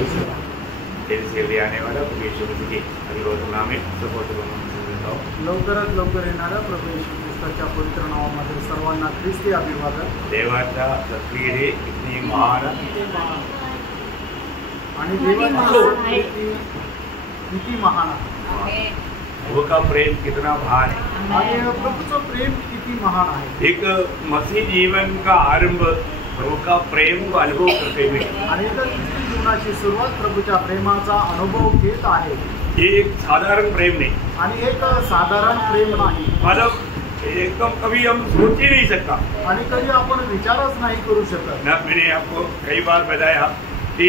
तेरे से भी आने वाला प्रभु यीशु मसीह के अधिरोध नामे सपोर्ट करता हूँ। लवकरात लवकर येणारा प्रभू येशू ख्रिस्ताच्या पवित्र नावामध्ये सर्वांना ख्रिस्ती अभिवादन। देवाचा प्रिय हे किती महान आणि देवाची किती महान आहे, प्रभु का प्रेम कितना महान है आणि प्रभूचं प्रेम किती महान आहे। एक मसीह जीवन का आरंभ प्रभु का प्रेम को अनुभव करते हुए आणि ख्रिस्ती जीवनाची सुरुवात प्रभूच्या प्रेमाचा अनुभव घेत आहे। ये एक साधारण प्रेम नहीं, आणि एक साधारण प्रेम नाही, मतलब एकदम कभी हम सोच ही नहीं सकता, आणि कधी आपण विचारच नाही करू शकत। मैंने आपको कई बार बताया कि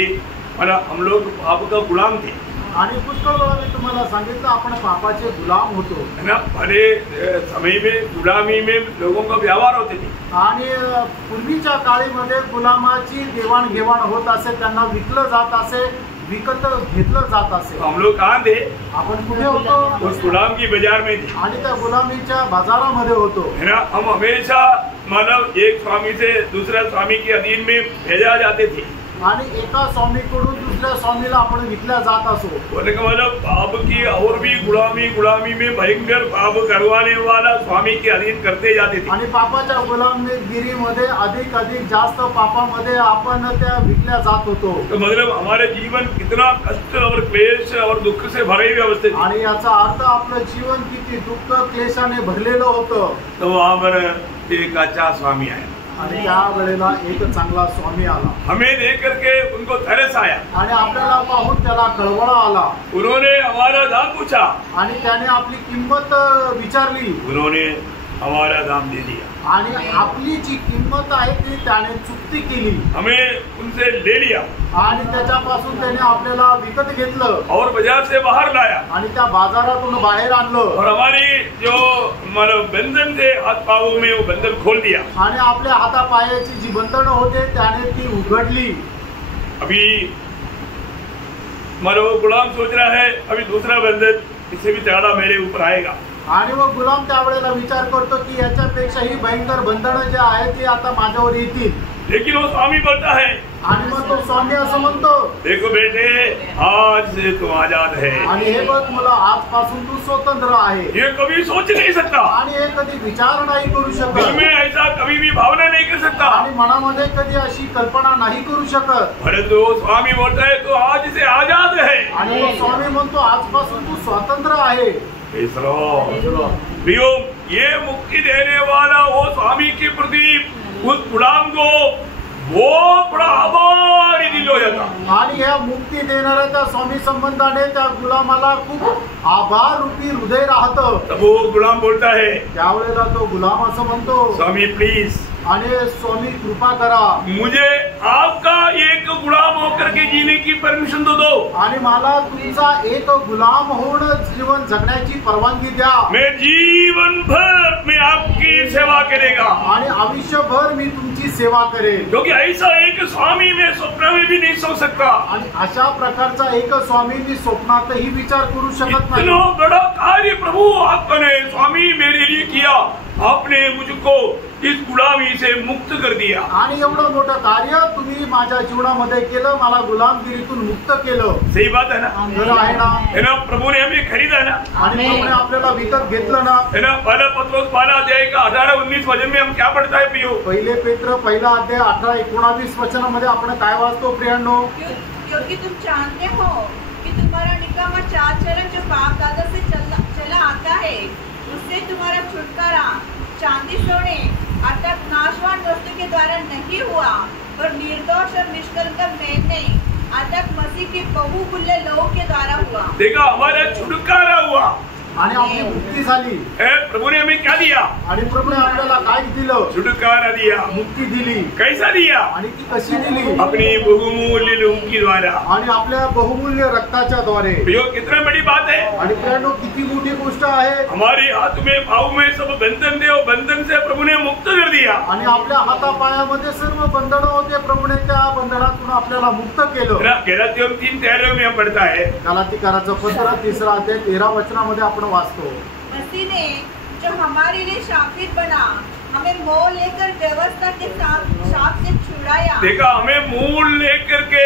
मतलब हम लोग पाप का गुलाम थे, आणि पुष्कळ वेळा मी तुम्हाला सांगितलं आपण पापाचे गुलाम होतो। है ना। पहले समय में गुलामी में लोगों का व्यवहार होते थे, आणि पूर्वीच्या काळीमध्ये गुलामाची देवाणघेवाण होत असे, त्यांना विकलं जात असे, विकत घेतलं जात असे। तो हम लोग कहाँ थे? आपण कुठे होतो? उस गुलाम की बाजार में थे, आणि त्या गुलामीच्या बाजारामध्ये होतो, है ना। हम हमेशा मतलब एक स्वामी से दूसरा स्वामी के अधीन में भेजा जाते थे, आणि एका स्वामीकडून दुसऱ्या स्वामीला आपण विकल्या जात असो। बोले का मतलब पाप की और भी गुलामी में भयंकर पाप करवाने वाला स्वामी के अधीन करते जाते थे, आणि पापाच्या गुलामगिरीमध्ये अधिक जास्त पापामध्ये आपण त्या विकल्या जात होतो। तो मतलब हमारे जीवन कितना कष्ट और क्लेश और दुख से भरे हुए अवस्था थी। आणि याचा अर्थ आपलं जीवन किती दुःख क्लेशाने भरलेलं होतं। तो वहाँ पर एक अच्छा स्वामी आया, आणि त्या वेळेला एक चांगला स्वामी आला, हमें देख करके उनको तरस आया, आणि आपल्याला पाहून त्याला कळवळा आला, उन्होंने हमारा दाम पूछा, आणि त्याने आपली किंमत विचारली, उन्होंने हमारा दाम दे दिया, आणि आपली जी किंमत आहे ती त्याने चुकती केली, हमें उनसे ले लिया आणि त्याच्यापासून त्याने आपल्याला विकत घेतलं, और बाजार से बाहर लाया, आणि त्या बाजारातून बाहेर आणलं, और हमारी जो मतलब बंधन थे हाथ पावों में वो बंधन खोल दिया। आणि आपल्या हातापायाची जी बंधनं होते त्याने ती उघडली। अभी मतलब गुलाम सोच रहा है अभी दूसरा बंधन इससे भी तगड़ा मेरे ऊपर आएगा, आणि मग गुलाम त्यावेळेला विचार करतो की याच्यापेक्षाही भयंकर बंधनं जे आहेत ती आता माझ्यावर येतील, लेकिन वो स्वामी बोलता है, आणि मग तो स्वामी असं म्हणतो, देखो बेटे आज से तू आजाद है, आणि हे बघ मुला आजपासून तू स्वतंत्र आहे। ये कभी सोच नहीं सकता, आणि हे कधी विचार नाही करू दिल शकत, में ऐसा कभी भी भावना नहीं कर सकता, आणि मनामध्ये कधी अशी कल्पना नाही करू शकत। परंतु स्वामी बोलता है तो आज से आजाद है। आणि मग स्वामी म्हणतो आजपासून तू स्वतंत्र आहे। प्रियो, ये मुक्ति देने वाला वो स्वामी के प्रति उस गुलाम को बहुत बड़ा आभारी दिल हो जाता, आणि या मुक्ती देणाऱ्या त्या स्वामी संबंधाने त्या गुलामाला खूप आभार रूपी हृदय राहतं। तब वो गुलाम बोलता है, त्यावेळेला तो गुलाम असं म्हणतो, स्वामी प्लीज, आणि स्वामी कृपा करा, मुझे आपका एक गुलाम होकर के जीने की परमिशन तो दो, आणि मला तुमचा एक गुलाम होऊन जीवन जगण्याची परवानगी द्या। मैं जीवन भर में आपकी सेवा करेगा, आणि आयुष्यभर मी तुमची सेवा करेन, क्योंकि ऐसा एक स्वामी मैं स्वप्न में भी नहीं सोच सकता, आणि अशा प्रकारचा एक स्वामी मी स्वप्नातही विचार करू शकत नाही। इतना बड़ा कार्य प्रभु आपने स्वामी मेरे लिए किया, आपने मुझको इस गुलामी से मुक्त कर दिया, आणि एवढं मोठं कार्य तुम्ही माझ्या जीवनामध्ये केलं, मला गुलामगिरीतून मुक्त केलं। सही बात है ना, खरं आहे ना, है ना। प्रभु ने हमें खरीदा है ना, आणि प्रभूने आपल्याला विकत घेतलं ना, है ना। पहला पत्रोस 12 अध्याय का 18-19 वचन में हम क्या पढ़ता है प्रियो? पहिले पेत्र पहिला अध्याय 18-19 वचनामध्ये आपण काय वाचतो प्रियांनो? क्योंकि तुम जानते हो कि तुम्हारा निकामा चाल चलन जो पाप दादा से चला आता है, उससे तुम्हारा छुटकारा चांदी सोने अर्थात नाशवान वस्तु के द्वारा नहीं हुआ, और निर्दोष और निष्कलंक मेढ़े अर्थात मसीह के बहुमूल्य लहू के द्वारा हुआ। देखा, हमारा छुटकारा हुआ, आणि आपली मुक्ती झाली। प्रभु ने हमें क्या दिया? आणि प्रभूने आपल्याला काय दिलं? छुटकारा दिया, मुक्ती दिली। कैसा दिया? आणि ती कशी दिली? अपनी बहुमूल्य लहू के द्वारा, आणि आपल्या बहुमूल्य रक्ताच्या द्वारे। प्रियो, कितना बड़ी बात है, आणि प्रियांनो किती मोठी गोष्ट आहे। हमारे हाथ में पाँव में सब बंधन थे, वो बंधन से प्रभु ने मुक्त कर दिया, आणि आपल्या हातापायामध्ये सर्व बंधनं होते, प्रभूने त्या बंधनातून आपल्याला मुक्त केलं। गलातियों 3:13 में हम पढ़ता है, गलातीकाराचं पत्र 3 अध्याय 13 वचनामध्ये आपण वाचतो, मसीह ने जो हमारे लिए शापित बना, हमें मोल लेकर व्यवस्था के साथ शाप से छुड़ाया। देखा, हमें मूल लेकर के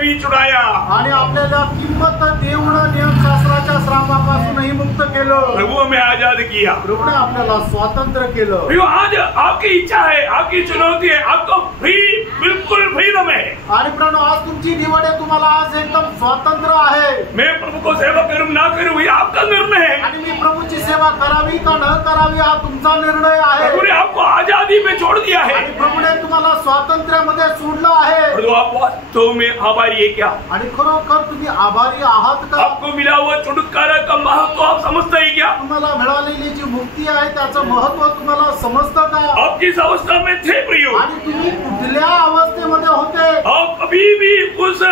भी छुड़ाया। आणि आपल्याला किंमत देऊन नियमशास्त्राच्या श्रापापासूनही मुक्त केलं। प्रभु हमें आजाद किया। प्रभूने आपल्याला स्वातंत्र्य केलं। प्रियो, आज आपकी इच्छा है, आपकी चुनौती है, आपको फ्री, बिल्कुल फ्रीडम है। आणि प्रणो, आज तुमची निवड आहे, तुम्हाला आज एकदम स्वातंत्र्य आहे। मैं प्रभु को सेवा करूं ना करूं, ये आपका निर्णय है। आणि मी प्रभूची सेवा करावी का न करावी हा तुमचा निर्णय आहे। प्रभु ने आपको आजादी में छोड़ दिया है। आणि प्रभूने तुम्हाला स्वातंत्र्यामध्ये सोडलं आहे। और तो आप वास्तव में आभारी है क्या? आणि खरोखर तुम्ही आभारी आहात का? आपको मिला हुआ छुटकारा का महत्व आप समझते हैं क्या? तुम्हाला मिळालेली जी मुक्ती आहे त्याचं महत्व तुम्हाला समजतं का? आप किस अवस्था में थे प्रियो? आणि तुम्ही कुठल्या अवस्थेमध्ये होते? आप कभी भी उस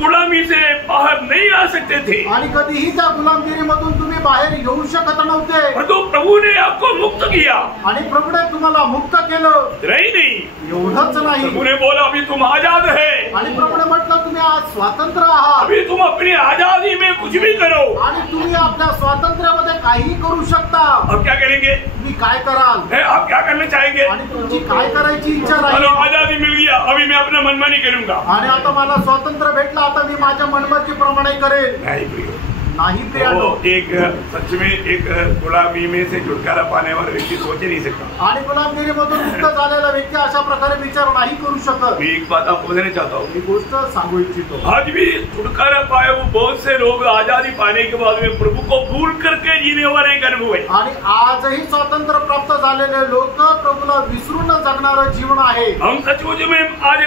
गुलामी से बाहर नहीं आ सकते थे। आणि कधीही त्या गुलामगिरीमधून तुम्ही बाहेर येऊ शकत नव्हते। परंतु प्रभु ने आपको मुक्त किया। आणि प्रभूने तुम्हाला मुक्त केलं। नहीं नहीं, एवढंच नाही, प्रभु ने बोला अभी तुम आजाद है। आणि प्रभूने म्हटलं तुम्ही आज स्वतंत्र आहात। अभी तुम अपनी आजादी में कुछ भी करो। आणि तुम्ही आपल्या स्वातंत्र्यामध्ये काही करू शकता। अब क्या करेंगे? तुम्ही काय कराल? आप क्या करना चाहेंगे? आणि तुमची काय करायची इच्छा चलो, राहील? आजादी मिल गया, अभी मैं अपना मनमानी करूंगा। आणि आता मला स्वातंत्र्य भेटलं, आता मी माझ्या मनमर्जीप्रमाणे करेल। नहीं प्रियो, नाही प्रियानो। तो एक सच में एक गुलामी में से छुटकारा पाने वाला व्यक्ति सोच ही नहीं सकता। आणि गुलामगिरीमधून मुक्त झालेला व्यक्ती अशा प्रकारे विचार नाही करू शकत। मैं एक बात आपको बताना चाहता हूँ, मी गोष्ट सांगू इच्छितो। आज भी छुटकारा पाए वो बहुत से लोग आजादी पाने के बाद में प्रभु को भूल करके जीने वाले एक अनुभव है। आणि आजही स्वातंत्र्य प्राप्त झालेले लोक प्रभूला विसरून जगणारं जीवन आहे। हम सचमुच में आज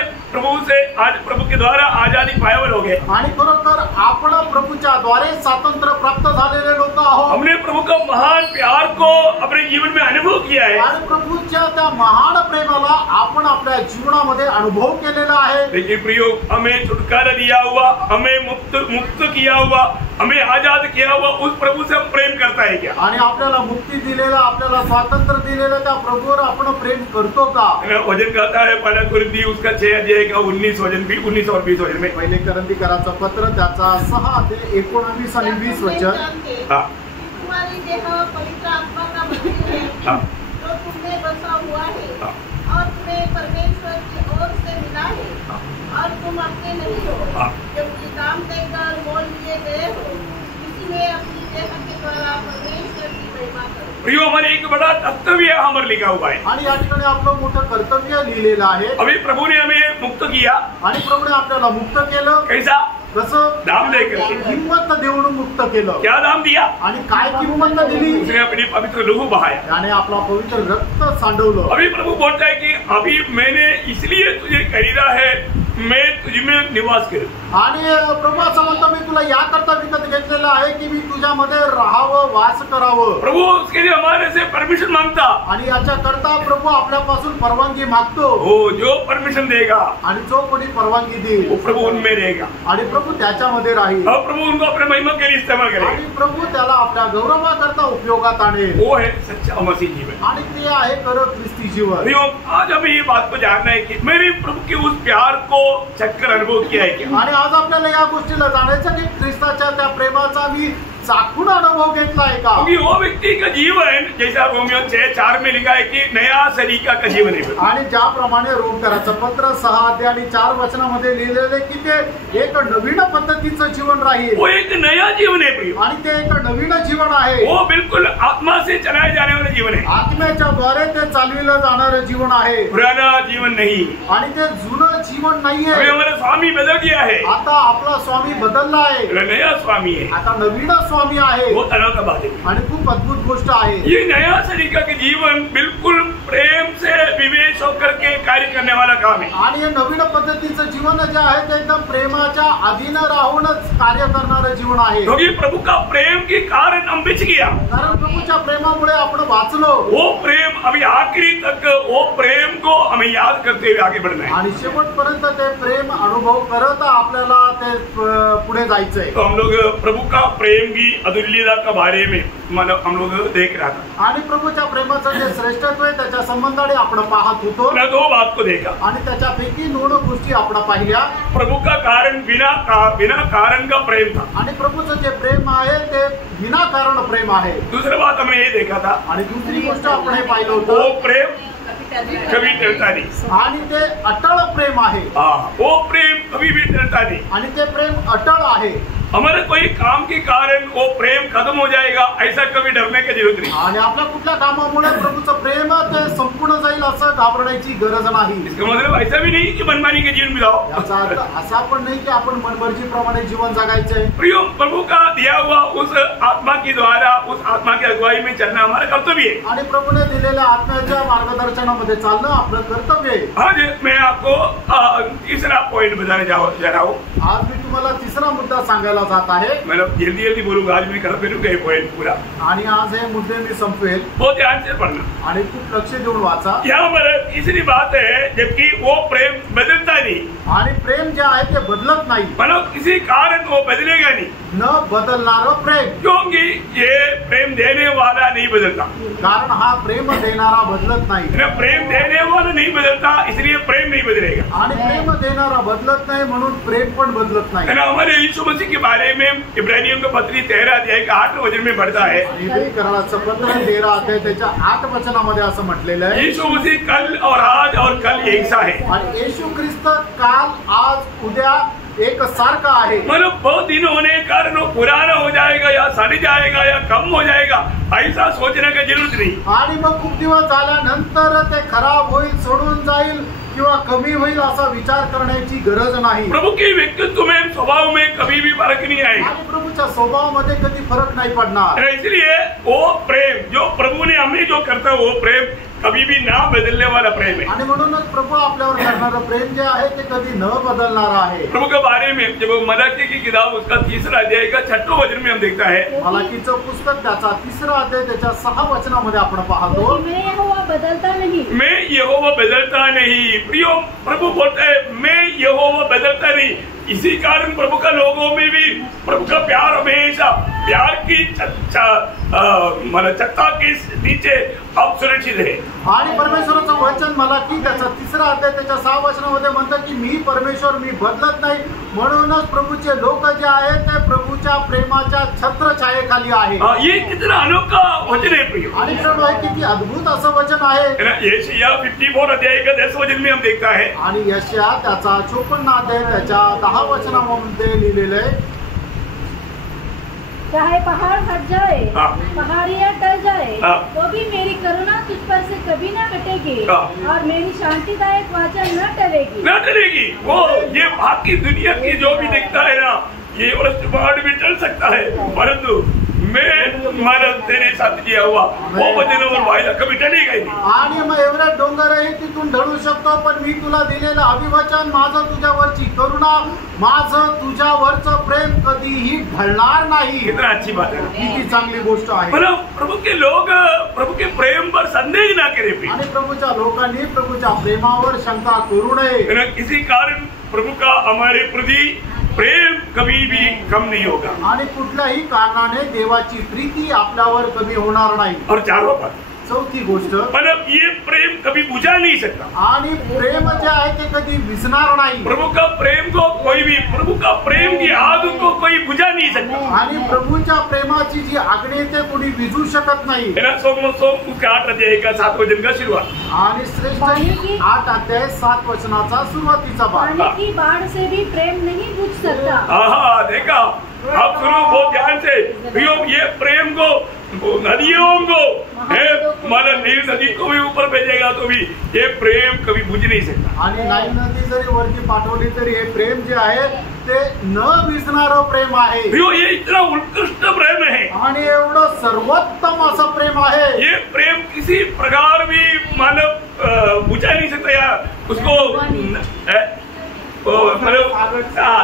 प्रभु के द्वारा आजादी पाए हुए लोग हैं। आणि खरोखर आपण प्रभूच्या द्वारे स्वातंत्र्य प्राप्त झालेले लोक आहोत। हमने प्रभु का महान प्यार को अपने जीवन में अनुभव किया है। आणि प्रभूच्या त्या महान प्रेमाला आपण आपल्या जीवनामध्ये अनुभव केलेला आहे। लेकिन प्रियो, हमें छुटकारा दिया हुआ, हमें मुक्त किया हुआ, हमें आजाद किया हुआ उस प्रभु से हम प्रेम करता है क्या? आणि आपल्याला मुक्ती दिलेला, आपल्याला स्वातंत्र्य दिलेलं त्या प्रभूवर आपण प्रेम करतो का? वचन कहता है पहला कुरिन्थी उसका 6 अध्याय का 19 वचन भी 19 और 20 वचन में, पहिले करंथीकराचं पत्र त्याचा 6 ते 19 आणि 20 वचन। हाँ, तुम्हारी देह पवित्र आत्मा का मंदिर है, हाँ, जो तुमने बसा हुआ है हाँ, और तुम्हें परमेश्वर की ओर से मिला है, और तुम अपने नहीं हो, हाँ। जबकि दाम देकर मोल लिए गए हो। इसलिए अपनी देह के द्वारा परमेश्वर की महिमा करो। प्रियो, हमारे एक बड़ा कर्तव्य हमारे लिखा हुआ है। आणि या ठिकाणी आपलं मोठं कर्तव्य लिहिलेलं आहे। अभी प्रभु ने हमें मुक्त किया। आणि प्रभूने आपल्याला मुक्त केलं। कैसा? कसं? दाम देकर के। किंमत देऊन मुक्त केलं। क्या दाम दिया? आणि काय किंमत दिली? उसने अपनी पवित्र लहू बहाया। त्याने आपला पवित्र रक्त सांडवलं। अभी प्रभु बोलता है कि अभी मैंने इसलिए तुझे खरीदा है, मैं तुझ में निवास करूं। आणि प्रभू असं म्हणतो, मी तुला याकरता विकत घेतलेलं आहे की मी तुझ्यामध्ये राहावं, वास करावं। प्रभु उसके लिए हमारे से परमिशन मांगता। आणि याच्या करता प्रभू आपल्यापासून परवानगी मागतो। वो जो परमिशन देगा, आणि जो कोणी परवानगी देईल वो प्रभु उनमें रहेगा। आणि प्रभू त्याच्यामध्ये राहील। और प्रभु उनको अपने महिमा के लिए इस्तेमाल आणि करेगा। प्रभू त्याला आपल्या गौरवाकरता उपयोगात आणेल। वो है सच्चा मसीह जीवन। आणि ते आहे खरं ख्रिस्ती जीवन। प्रियो, आज हमें ये बात को जानना है कि मेरे प्रभु के उस प्यार को चक्कर अनुभव किया है क्या? आणि आज आपल्याला या गोष्टीला जाणायचं की ख्रिस्ताच्या त्या प्रेमाचा मी चाखून अनुभव घेतलाय का? क्योंकि वो व्यक्ति का जीवन जैसा रोमियो 6:4 में लिखा है कि नया सरीका का जीवन है। आणि ज्याप्रमाणे रोमकराचं पत्र 6 अध्याय आणि 4 वचनामध्ये लिहिलेले की ते एक नवीन पद्धतीचं जीवन राहील। वो एक नया जीवन है प्रियो। आणि ते एक नवीन जीवन आहे। वो बिल्कुल आत्मा से चलाए जाने वाला जीवन है। आत्म्याच्या द्वारे ते चालविलं जाणारं जीवन आहे। पुराना जीवन नहीं। आणि ते जुनं जीवन नाहीये। अभी हमारा स्वामी बदल गया है। आता आपला स्वामी बदलला आहे। नया स्वामी है। आता नवीन स्वामी आहे। बहुत अनोखा बात है। आणि खूप अद्भुत गोष्ट आहे। ये नया तरीका के जीवन बिल्कुल प्रेम से विवेश होकर के कार्य करने वाला काम है। आणि हे नवीन पद्धतीचं जीवन जे आहे ते एकदम प्रेमाच्या अधीन राहूनच कार्य करणारं जीवन आहे। क्योंकि प्रभु का प्रेम के कारण हम बिच गया। कारण प्रभूच्या प्रेमामुळे आपण वाचलो। वो प्रेम अभी आखिरी तक वो प्रेम को हमें याद करते हुए आगे बढ़ना है। आणि शेवटपर्यंत ते प्रेम अनुभव करत आपल्याला ते पुढे जायचंय। तो हम लोग प्रभु का प्रेम की अतुल्यता के बारे में हम लोग देख रहा था। आणि प्रभूच्या प्रेमाचं जे श्रेष्ठत्व आहे त्याच्या संबंधाने आपण पाहत होतो। मैं दो बात को देखा आणि त्याच्यापैकी 2 गोष्टी आपण पाहिल्या। प्रभु का कारण बिना कारण का प्रेम था। आणि प्रभूचं जे प्रेम आहे ते विनाकारण प्रेम आहे। दूसरी बात हमने ये देखा था। आणि दुसरी गोष्ट आपण हे पाहिलं होतं, वो प्रेम कभी टलता नहीं। आणि ते अटळ प्रेम आहे। वो प्रेम कभी भी टलता नहीं, आणि ते प्रेम अटळ आहे. हमारे कोई काम के कारण वो प्रेम खत्म हो जाएगा ऐसा कभी डरने की जरूरत नहीं. आणि आपल्या कुठल्या कामामुळे प्रभूचं प्रेम ते संपूर्ण जाईल असं घाबरण्याची गरज नाही. इसका मतलब ऐसा भी नहीं कि मनमानी के जीवन बिताओ. याचा अर्थ असा पण नाही की आपण मनमर्जीप्रमाणे जीवन जगायचंय. प्रियो, प्रभु का दिया हुआ उस आत्मा के द्वारा उस आत्मा की अगुवाई में चलना हमारा कर्तव्य है. आणि प्रभूने दिलेल्या आत्म्याच्या मार्गदर्शनामध्ये चालणं आपलं कर्तव्य आहे. आज मैं आपको तीसरा पॉइंट बताने जा रहा हूँ. आज मी तुम्हाला तिसरा मुद्दा सांगायला जात आहे. मतलब जल्दी जल्दी बोलूंगा, आज मैं कर फिरूंगा ये पॉइंट पूरा. आणि आज हे मुद्दे मी संपवेल. बहुत ध्यान से पढ़ना. आणि खूप लक्ष देऊन वाचा. यहाँ पर तीसरी बात है, जबकि वो प्रेम बदलता नहीं. आणि प्रेम जे आहे ते बदलत नाही. मतलब किसी कारण वो बदलेगा नहीं. न बदलणारं प्रेम. क्योंकि ये प्रेम देने वाला नहीं बदलता. कारण हा प्रेम देणारा बदलत नाही. प्रेम देने वाला नहीं बदलता, इसलिए प्रेम नहीं बदलेगा. आणि प्रेम देणारा बदलत नाही म्हणून प्रेम पण बदलत नाही. हमारे यीशु मसीह के बारे में इब्रानियों का पत्री 13 अध्याय का 8 वचन में पढ़ता है. इब्रानीकरणाचं पत्र 13 अध्याय त्याच्या 8 वचनामध्ये असं म्हटलेलं आहे. यीशु मसीह कल और आज और कल एक सा है. आणि येशू ख्रिस्त काल आज उद्या एक सारखा आहे. मतलब बहुत दिन होने के कारण वो पुराना हो जाएगा या सड़ जाएगा या कम हो जाएगा ऐसा सोचने की जरूरत नहीं. आणि मग खूप दिवस झाल्यानंतर ते खराब होईल, सोडून जाईल किंवा कमी होईल असा विचार करण्याची गरज नाही. प्रभु के व्यक्तित्व में, स्वभाव में कभी भी फर्क नहीं आएगा. आणि प्रभूच्या स्वभावामध्ये कधी फरक नाही पडणार. इसलिए वो प्रेम जो प्रभु ने हमें जो करता है वो प्रेम कभी भी ना बदलने वाला प्रेम है. आणि म्हणूनच प्रभू आपल्यावर करणारं प्रेम जे आहे ते कधी न बदलणार आहे. प्रभु के बारे में जब मलाकी की किताब उसका 3 अध्याय का 6 वचन में हम देखता है. मलाकीचं पुस्तक त्याचा 3 अध्याय त्याच्या 6 वचनामध्ये आपण पाहतो. मैं यहोवा बदलता नहीं. मैं यहोवा बदलता नहीं. प्रियो, प्रभु बोलता है मैं यहोवा बदलता नहीं. इसी कारण प्रभु का लोगों में भी प्रभु का प्यार हमेशा प्यार की छत्ता के नीचे अब सुरक्षित है. आणि परमेश्वराचं वचन मलाकी त्याचा 3 अध्याय त्याच्या 6 वचनामध्ये म्हणतं की मी परमेश्वर, मी बदलत नाही. म्हणूनच प्रभूचे लोक जे आहेत ते प्रभूच्या प्रेमाच्या छत्रछायेखाली आहे. ये कितना अनोखा वचन है प्रियो. आणि किती अद्भुत असं वचन आहे. यशायाह 54 अध्याय का 10 वचन में हम देखता है. आणि यशायाह त्याचा 54 अध्याय त्याच्या 10 वचनामध्ये लिहिलेलं आहे. चाहे पहाड़ हट जाए, पहाड़ियाँ टल जाए, तो भी मेरी करुणा तुझ पर से कभी न हटेगी और मेरी शांतिदायक वाचा न टलेगी. वो ये बाकी दुनिया की जो भी दिखता है ना, ये वर्ष पहाड़ भी टल सकता है, परंतु मैं तेरे साथ किया हुआ वो वचन और वायदा कभी टलेगा ही नाही. आणि मग एवढा डोंगरही तिथून ढळू शकतो, पण मी तुला दिलेलं अभिवचन, माझं तुझ्यावरची करुणा, माझं तुझ्यावरचं प्रेम कधीही ढळणार नाही. कितना अच्छी बात है. किती चांगली गोष्ट आहे. प्रभु के लोग प्रभु के प्रेम पर संदेह ना करें. आणि प्रभूच्या लोकांनी प्रभूच्या प्रेमावर शंका करू नये. किसी कारण प्रभु का हमारे प्रति प्रेम कभी भी कम नहीं होगा. आणि कुठल्याही कारणाने देवाची प्रीती आपल्यावर कमी होणार नाही. और चारों पर चौथी गोष्ट, मतलब ये प्रेम कभी बुझा नहीं सकता. आणि प्रेम जे आहे ते कधी विझणार नाही. प्रभु का प्रेम को कोई भी, प्रभु का प्रेम की आग को कोई बुझा नहीं सकता. आणि प्रभूच्या प्रेमाची जी आग्नी ते कोणी विझू शकत नाही. 8 अध्याय का 7 वचन का शुरुआत. आणि श्रेष्ठ 8 अध्याय 7 वचनाचा सुरुवातीचा भाग. पानी की बाढ़ से भी प्रेम नहीं बुझ सकता. हाँ, देखा आप सुनो बहुत ध्यान से. ये प्रेम को नदियों को मतलब नील नदी को भी ऊपर भेजेगा तो भी ये प्रेम कभी बुझ नहीं सकता. आणि नाईल नदी जरी वरती पाठवली तरी हे प्रेम जे आहे ते न विझणारं प्रेम आहे. ये इतना उत्कृष्ट प्रेम है. आणि एवढं सर्वोत्तम असं प्रेम आहे. ये प्रेम किसी प्रकार भी मानव बुझा नहीं सकता या उसको मतलब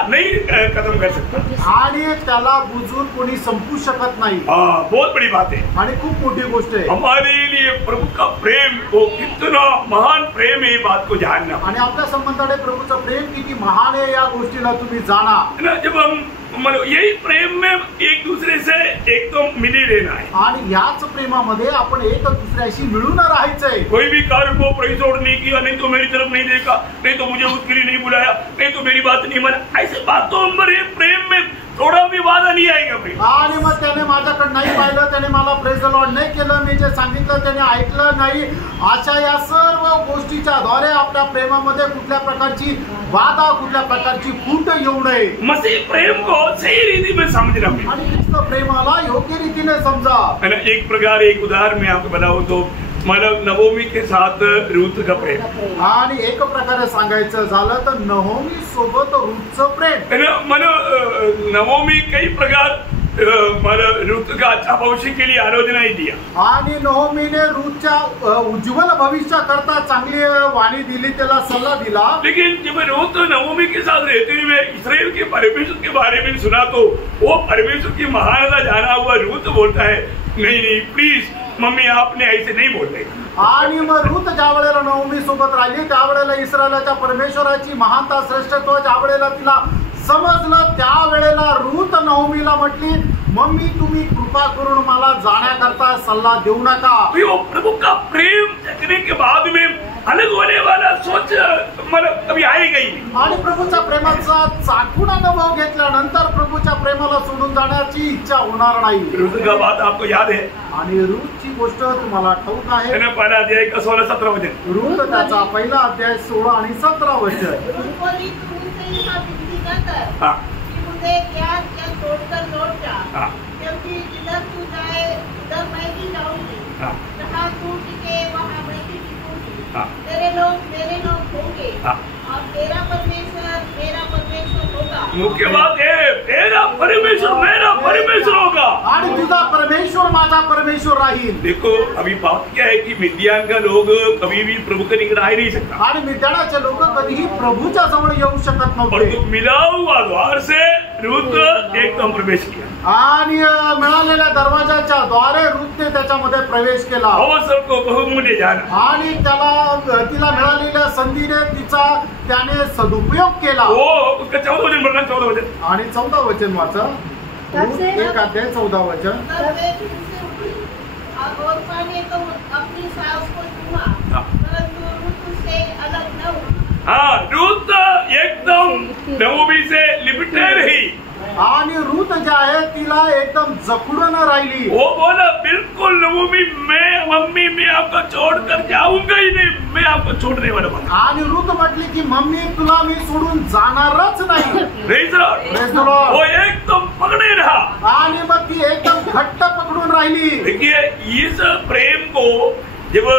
नहीं खत्म कर सकता. आणि त्याला बुझून कोणी संपू शकत नाही. बहुत बड़ी बात है. आणि खूप मोठी गोष्ट आहे. हमारे लिए प्रभु का प्रेम वो कितना महान प्रेम है, ये बात को जानना. आणि आपल्या संबंधाने प्रभूचं प्रेम किती महान आहे या गोष्टीला तुम्ही जाणा. जब हम मतलब यही प्रेम में एक दूसरे से एक तो मिली रहना है. आणि याच प्रेमामध्ये आपण एक दुसऱ्याशी मिळून राहायचंय. कोई भी कारण को परितोड़ नहीं किया, नहीं तो मेरी तरफ नहीं देखा, नहीं तो मुझे उसके लिए नहीं बुलाया, नहीं तो मेरी बात नहीं माना, ऐसे बातों पर प्रेम में थोड़ा भी वादा नहीं आएगा भाई। आणि मग त्याने माझ्याकडे नाही पाहिलं, त्याने मला प्रेज द लॉर्ड नाही केलं, मी जे सांगितलं त्याने ऐकलं नाही, अशा या सर्व गोष्टीच्या द्वारे आपल्या प्रेमामध्ये कुठल्या प्रकारची बाधा, कुठल्या प्रकारची फूट येऊ नये। मसीह प्रेम को सही रीति में समझना है आणि ख्रिस्त प्रेमाला योग्य रीतीने समजा। है ना। एक प्रकार, एक उदाहरण मैं आपको बताऊं तो मतलब नवोमी के साथ रूथ का प्रेम, आणि एक प्रकारे सांगायचं झालं तर नहोमी सोबत रूथचं प्रेम, है ना। मतलब नवोमी कई प्रकार मतलब रूथ का अच्छा भविष्य के लिए आलोचना ही दिया, आणि नहोमीने रूथच्या उज्ज्वल भविष्या करता चांगली वाणी दिली, त्याला सल्ला दिला। लेकिन जब रूथ नवोमी के साथ रहते हुए इस्राएल के परमेश्वर के बारे में सुना तो वो परमेश्वर की महानता जाना हुआ रूथ बोलता है, नहीं नहीं प्लीज मम्मी आपने ऐसे नहीं बोलते। आणि मग रूथ ज्या वेळेला नहोमी सोबत राहिली त्यावेळेला इस्रायलाच्या परमेश्वराची महानता, श्रेष्ठत्व ज्या वेळेला तिला समजलं, त्यावेळेला रूथ नहोमीला म्हटली, मम्मी तुम्ही कृपा करून मला जाण्याकरता सल्ला देऊ नका। वो प्रभु का प्रेम देखने के बाद में अलग होने वाला सोच मतलब कभी आएगा ही नहीं। आणि प्रभूच्या प्रेमाचा चाखून अनुभव घेतल्यानंतर प्रभूच्या प्रेमाला सोडून जाण्याची इच्छा होणार नाही। रूथ का बात आपको याद है? आणि रूथची गोष्ट तुम्हाला ठाऊक आहे? है ना। पहला अध्याय का 16-17 वचन। रूथ त्याचा पहिला अध्याय 16 आणि 17 वचन। हाँ कि मुझे क्या क्या छोड़कर लौट जा, हाँ क्योंकि जिधर तू जाए उधर मैं भी जाऊंगी, हाँ जहाँ तू टिके वहाँ मैं भी टिकूंगी। हाँ तेरे लोग होंगे हाँ। और तेरा परमेश्वर मेरा परमेश्वर होगा। मुख्य बात है तेरा परमेश्वर मेरा परमेश्वर होगा, आणि तुझा परमेश्वर माझा परमेश्वर राहील। देखो अभी बात क्या है कि मिद्यान का लोग कभी भी प्रभु के निकट आ ही नहीं सकता, आणि मिद्यानाचे लोक कधीही प्रभूच्या जवळ येऊ शकत और नव्हते, तो मिला हुआ द्वार से रूथ एकदम प्रवेश किया। आणि मिळालेल्या दरवाजाच्या द्वारे रूथने त्याच्यामध्ये प्रवेश केला, अवसर को बहुमूल्य जाना, आणि तिला मिळालेल्या संधीने त्याने सदुपयोग केला। वो उसका 14 वचन पढ़ना, 14 वचन आणि 14 वचन वाचा, रूथ 1 अध्याय 14 वचन। तब वे फिर से उठी और ओर्पा ने तो अपनी सास को छुआ, हाँ। परंतु रूथ उससे अलग न हुई। हाँ रूथ एकदम नवोमी से लिपटे रही, आणि रूथ जे आहे तिला एकदम जखडून राहिली। वो बोला बिल्कुल नवोमी मम्मी मैं आपको छोड़कर जाऊंगा ही नहीं, मैं आपको छोड़ने वाला हूं। आणि रूथ म्हटली की मम्मी तुला मी सोडून जाणारच नाही। Praise the Lord। Praise the Lord। वो एकदम पकड़े रहा, आणि मग ती एकदम घट्ट पकडून राहिली। देखिए इस प्रेम को जब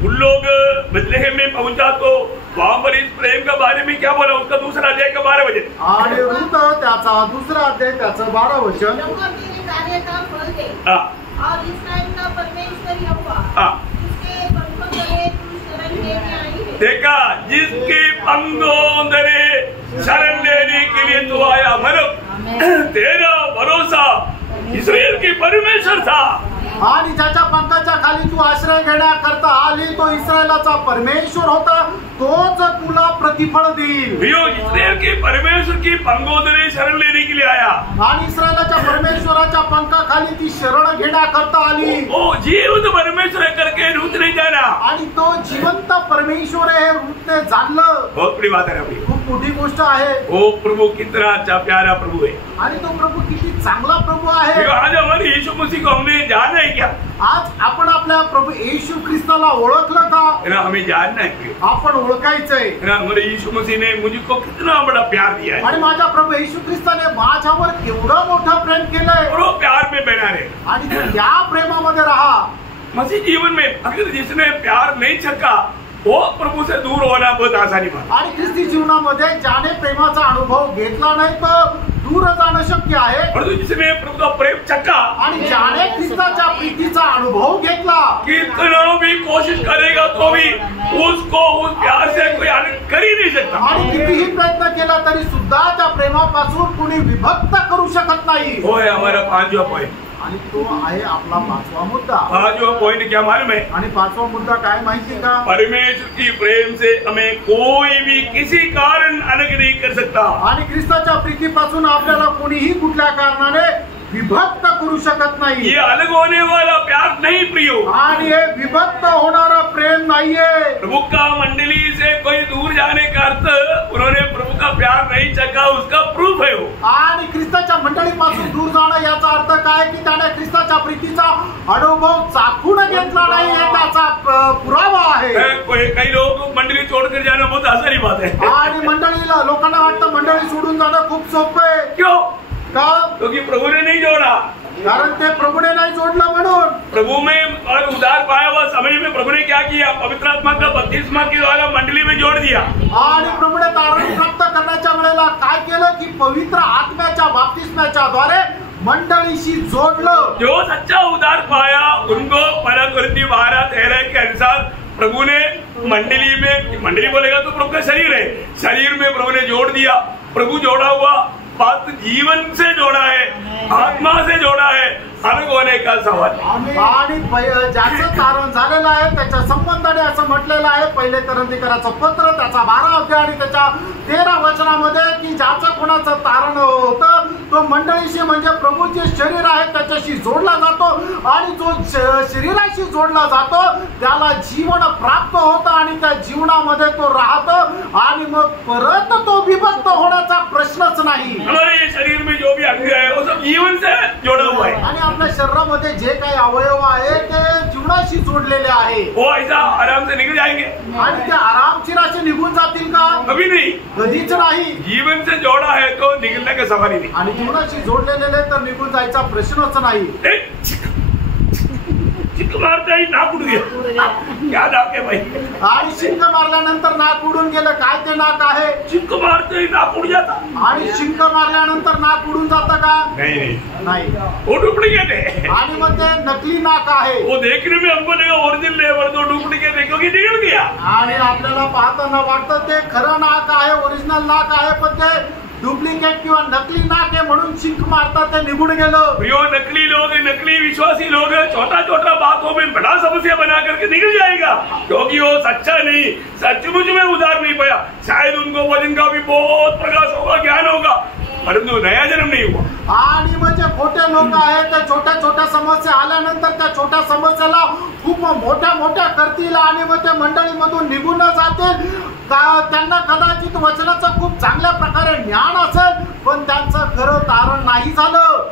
उन लोग बेथलेहम में पहुंचा तो वहां पर इस प्रेम के बारे में क्या बोला, उसका दूसरा अध्याय का 12 वचन। आणि रूथ त्याचा दुसरा अध्याय त्याचं 12 वचन। यहोवा तेरे कार्य का फल दे, हाँ और इस्राएल का परमेश्वर यहोवा, हाँ जिसके पंखों तले तू शरण लेने आई है। देखा, जिसके पंखों तले शरण लेने के लिए तू आया, मतलब तेरा भरोसा इस्राएल की परमेश्वर था, आणि ज्याच्या पंखाच्या खाली तू आश्रय घेण्याकरता आली तो इस्रायलाचा परमेश्वर होता, तोच तुला प्रतिफळ देईल। इस्राएल के परमेश्वर की पंखों तले शरण लेने के लिए आया, आणि इस्रायलाच्या परमेश्वराच्या पंखाखाली ती शरण घेण्याकरता आली। वो जीवित परमेश्वर करके रूथ नहीं जाना, आणि तो जिवंत परमेश्वर आहे हे रूथने जाणलं। बहुत बड़ी बात है अभी। खूप मोठी गोष्ट आहे। वो प्रभु कितना अच्छा प्यारा प्रभु है, आणि तो प्रभु किती चांगला प्रभु आहे। आज हमारे यीशु मसीह को हमने जाना है क्या? आज आपण आपल्या प्रभू येशू ख्रिस्ताला ओळखलं का? हमें जानना है, आपण ओळखायचंय। हमारे यीशु मसीह ने मुझको कितना बड़ा प्यार दिया है, आणि माझा प्रभू येशू ख्रिस्ताने माझ्यावर केवढं मोठं प्रेम केलंय, और वो प्यार में बना रहे। आणि तू या प्रेमामध्ये राहा। मसीह जीवन में अगर जिसने प्यार नहीं चखा वो प्रभु से दूर होना बहुत आसानी बात। आणि ख्रिस्ती जीवनामध्ये ज्याने प्रेमाचा अनुभव घेतला नाही तर दूर जाणं शक्य आहे, परंतु जिसने प्रभु का प्रेम चखा आणि ज्याने ख्रिस्ताच्या प्रीतीचा अनुभव घेतला, कितना भी कोशिश करेगा तो भी उसको उस प्यार से कोई अलग कर ही नहीं सकता। आणि कितीही प्रयत्न केला तरी सुद्धा त्या प्रेमापासून कोणी विभक्त करू शकत नाही। वो है हमारा 5वां पॉइंट। आणि तो आहे आपला 5वा मुद्दा। 5वां पॉइंट क्या मालूम है? आणि 5वा मुद्दा काय माहिती का? परमेश्वर की प्रेम से हमें कोई भी किसी कारण अलग नहीं कर सकता। आणि ख्रिस्ताच्या प्रीतीपासून आपल्याला कोणीही कुठल्या कारणाने विभक्त करू शकत नाही। ये अलग होने वाला प्यार नहीं प्रियो, आणि हे विभक्त होणारा प्रेम नाहीये। प्रभु का मंडली से कोई दूर जाने का अर्थ उन्होंने प्रभु का प्यार नहीं चखा, उसका प्रूफ है वो। आणि ख्रिस्ताच्या मंडळीपासून दूर जाणं याचा अर्थ काय की त्याने ख्रिस्ताच्या प्रीतीचा अनुभव चाखून घेतला नाही हे त्याचा पुरावा आहे. काही लोक मंडळी छोड़कर जाना बहुत आसानी बात है. आणि मंडळीला लोकांना वाटतं मंडळी सोडून जाणं खूप सोपं आहे. क्यों? का? क्योंकि प्रभु ने नहीं जोड़ा. कारण ते प्रभुने नाही जोडलं म्हणून. प्रभु में और उद्धार पाया हुआ समय में प्रभु ने क्या किया? पवित्र आत्मा का बपतिस्मा के द्वारा मंडली में जोड़ दिया. आणि प्रभुने तारण प्राप्त करण्याच्या वेळेला काय केलं की पवित्र आत्म्याच्या बपतिस्म्याच्या द्वारे मंडळीशी जोडलं. जो सच्चा उद्धार पाया उनको 1 कोरिन्थियों 12:13 के अनुसार प्रभु ने मंडली बोलेगा तो प्रभु का शरीर है, शरीर में प्रभु ने जोड़ दिया. प्रभु जोड़ा हुआ बात जीवन से जोड़ा है, आत्मा से जोड़ा है, अलग होने का सवाल. आणि ज्याचं तारण झालेलं आहे त्याच्या संबंधाने असं म्हटलेलं आहे 1 कोरिन्थियराचं पत्र त्याचा 12 अध्याय आणि त्याच्या 13 वचनामध्ये की ज्याचं कोणाचं तारण होतं तो मंडळीशी म्हणजे प्रभूचे शरीर आहे त्याच्याशी जोडला जातो आणि जो शरीराशी जोडला जातो त्याला जीवन प्राप्त होतं आणि त्या जीवनामध्ये तो राहतो आणि मग परत तो विभक्त होण्याचा प्रश्नच नाही. हमारे शरीर में जो भी अंग है वो सब जीवन से जोड़ा हुआ है. आणि आपल्या शरीरामध्ये जे काही अवयव आहे ते जीवनाशी जोडलेले आहे. वो ऐसा आराम से निकल जाएंगे आणि ते आरामशीर असे निघून जातील का? कभी नहीं. कधीच नाही. जीवन से जोड़ा है तो निकलने का सवाल ही नहीं. आणि जीवनाशी जोडलेले तर निघून जायचा प्रश्नच नाही. चिक मारता ही नाक उड़ गया. क्या नाक है भाई? आणि शिंक मारल्यानंतर नाक उडून गेलं. काय ते नाक आहे? चिक मारते ही नाक उड़ जाता. आणि शिंक मारल्यानंतर नाक उडून जातं का? नाही. वो डुप्लीकेट है. आणि मग ते नकली नाक आहे. वो देखने में हमको लगा ओरिजिनल है पर तो डुप्लीकेट है क्योंकि निकल गया. आणि आपल्याला पाहताना वाटतं ते खरं नाक आहे, ओरिजिनल नाक आहे, पण ते डुप्लीकेट किंवा नकली नाक है म्हणून शिंक मारता ते निघून गेलं. प्रियो नकली लोग, नकली विश्वासी लोग छोटा छोटा बातों में बड़ा समस्या बना करके निकल जाएगा क्योंकि वो सच्चा नहीं, सचमुच में उद्धार नहीं पाया. शायद उनको वचन का भी बहुत प्रकाश होगा, ज्ञान होगा, परंतु नया जन्म नहीं हुआ. आणि म्हणजे खोटे लोक आहेत ते छोट्या छोट्या समस्या आल्यानंतर त्या छोट्या समस्याला खूप मोठ्या मोठ्या करतील आणि मग ते मंडळीमधून निघून जातील. त्यांना कदाचित वचनाचं खूप चांगल्या प्रकारे ज्ञान असेल पण त्यांचं खरं तारण नाही झालं.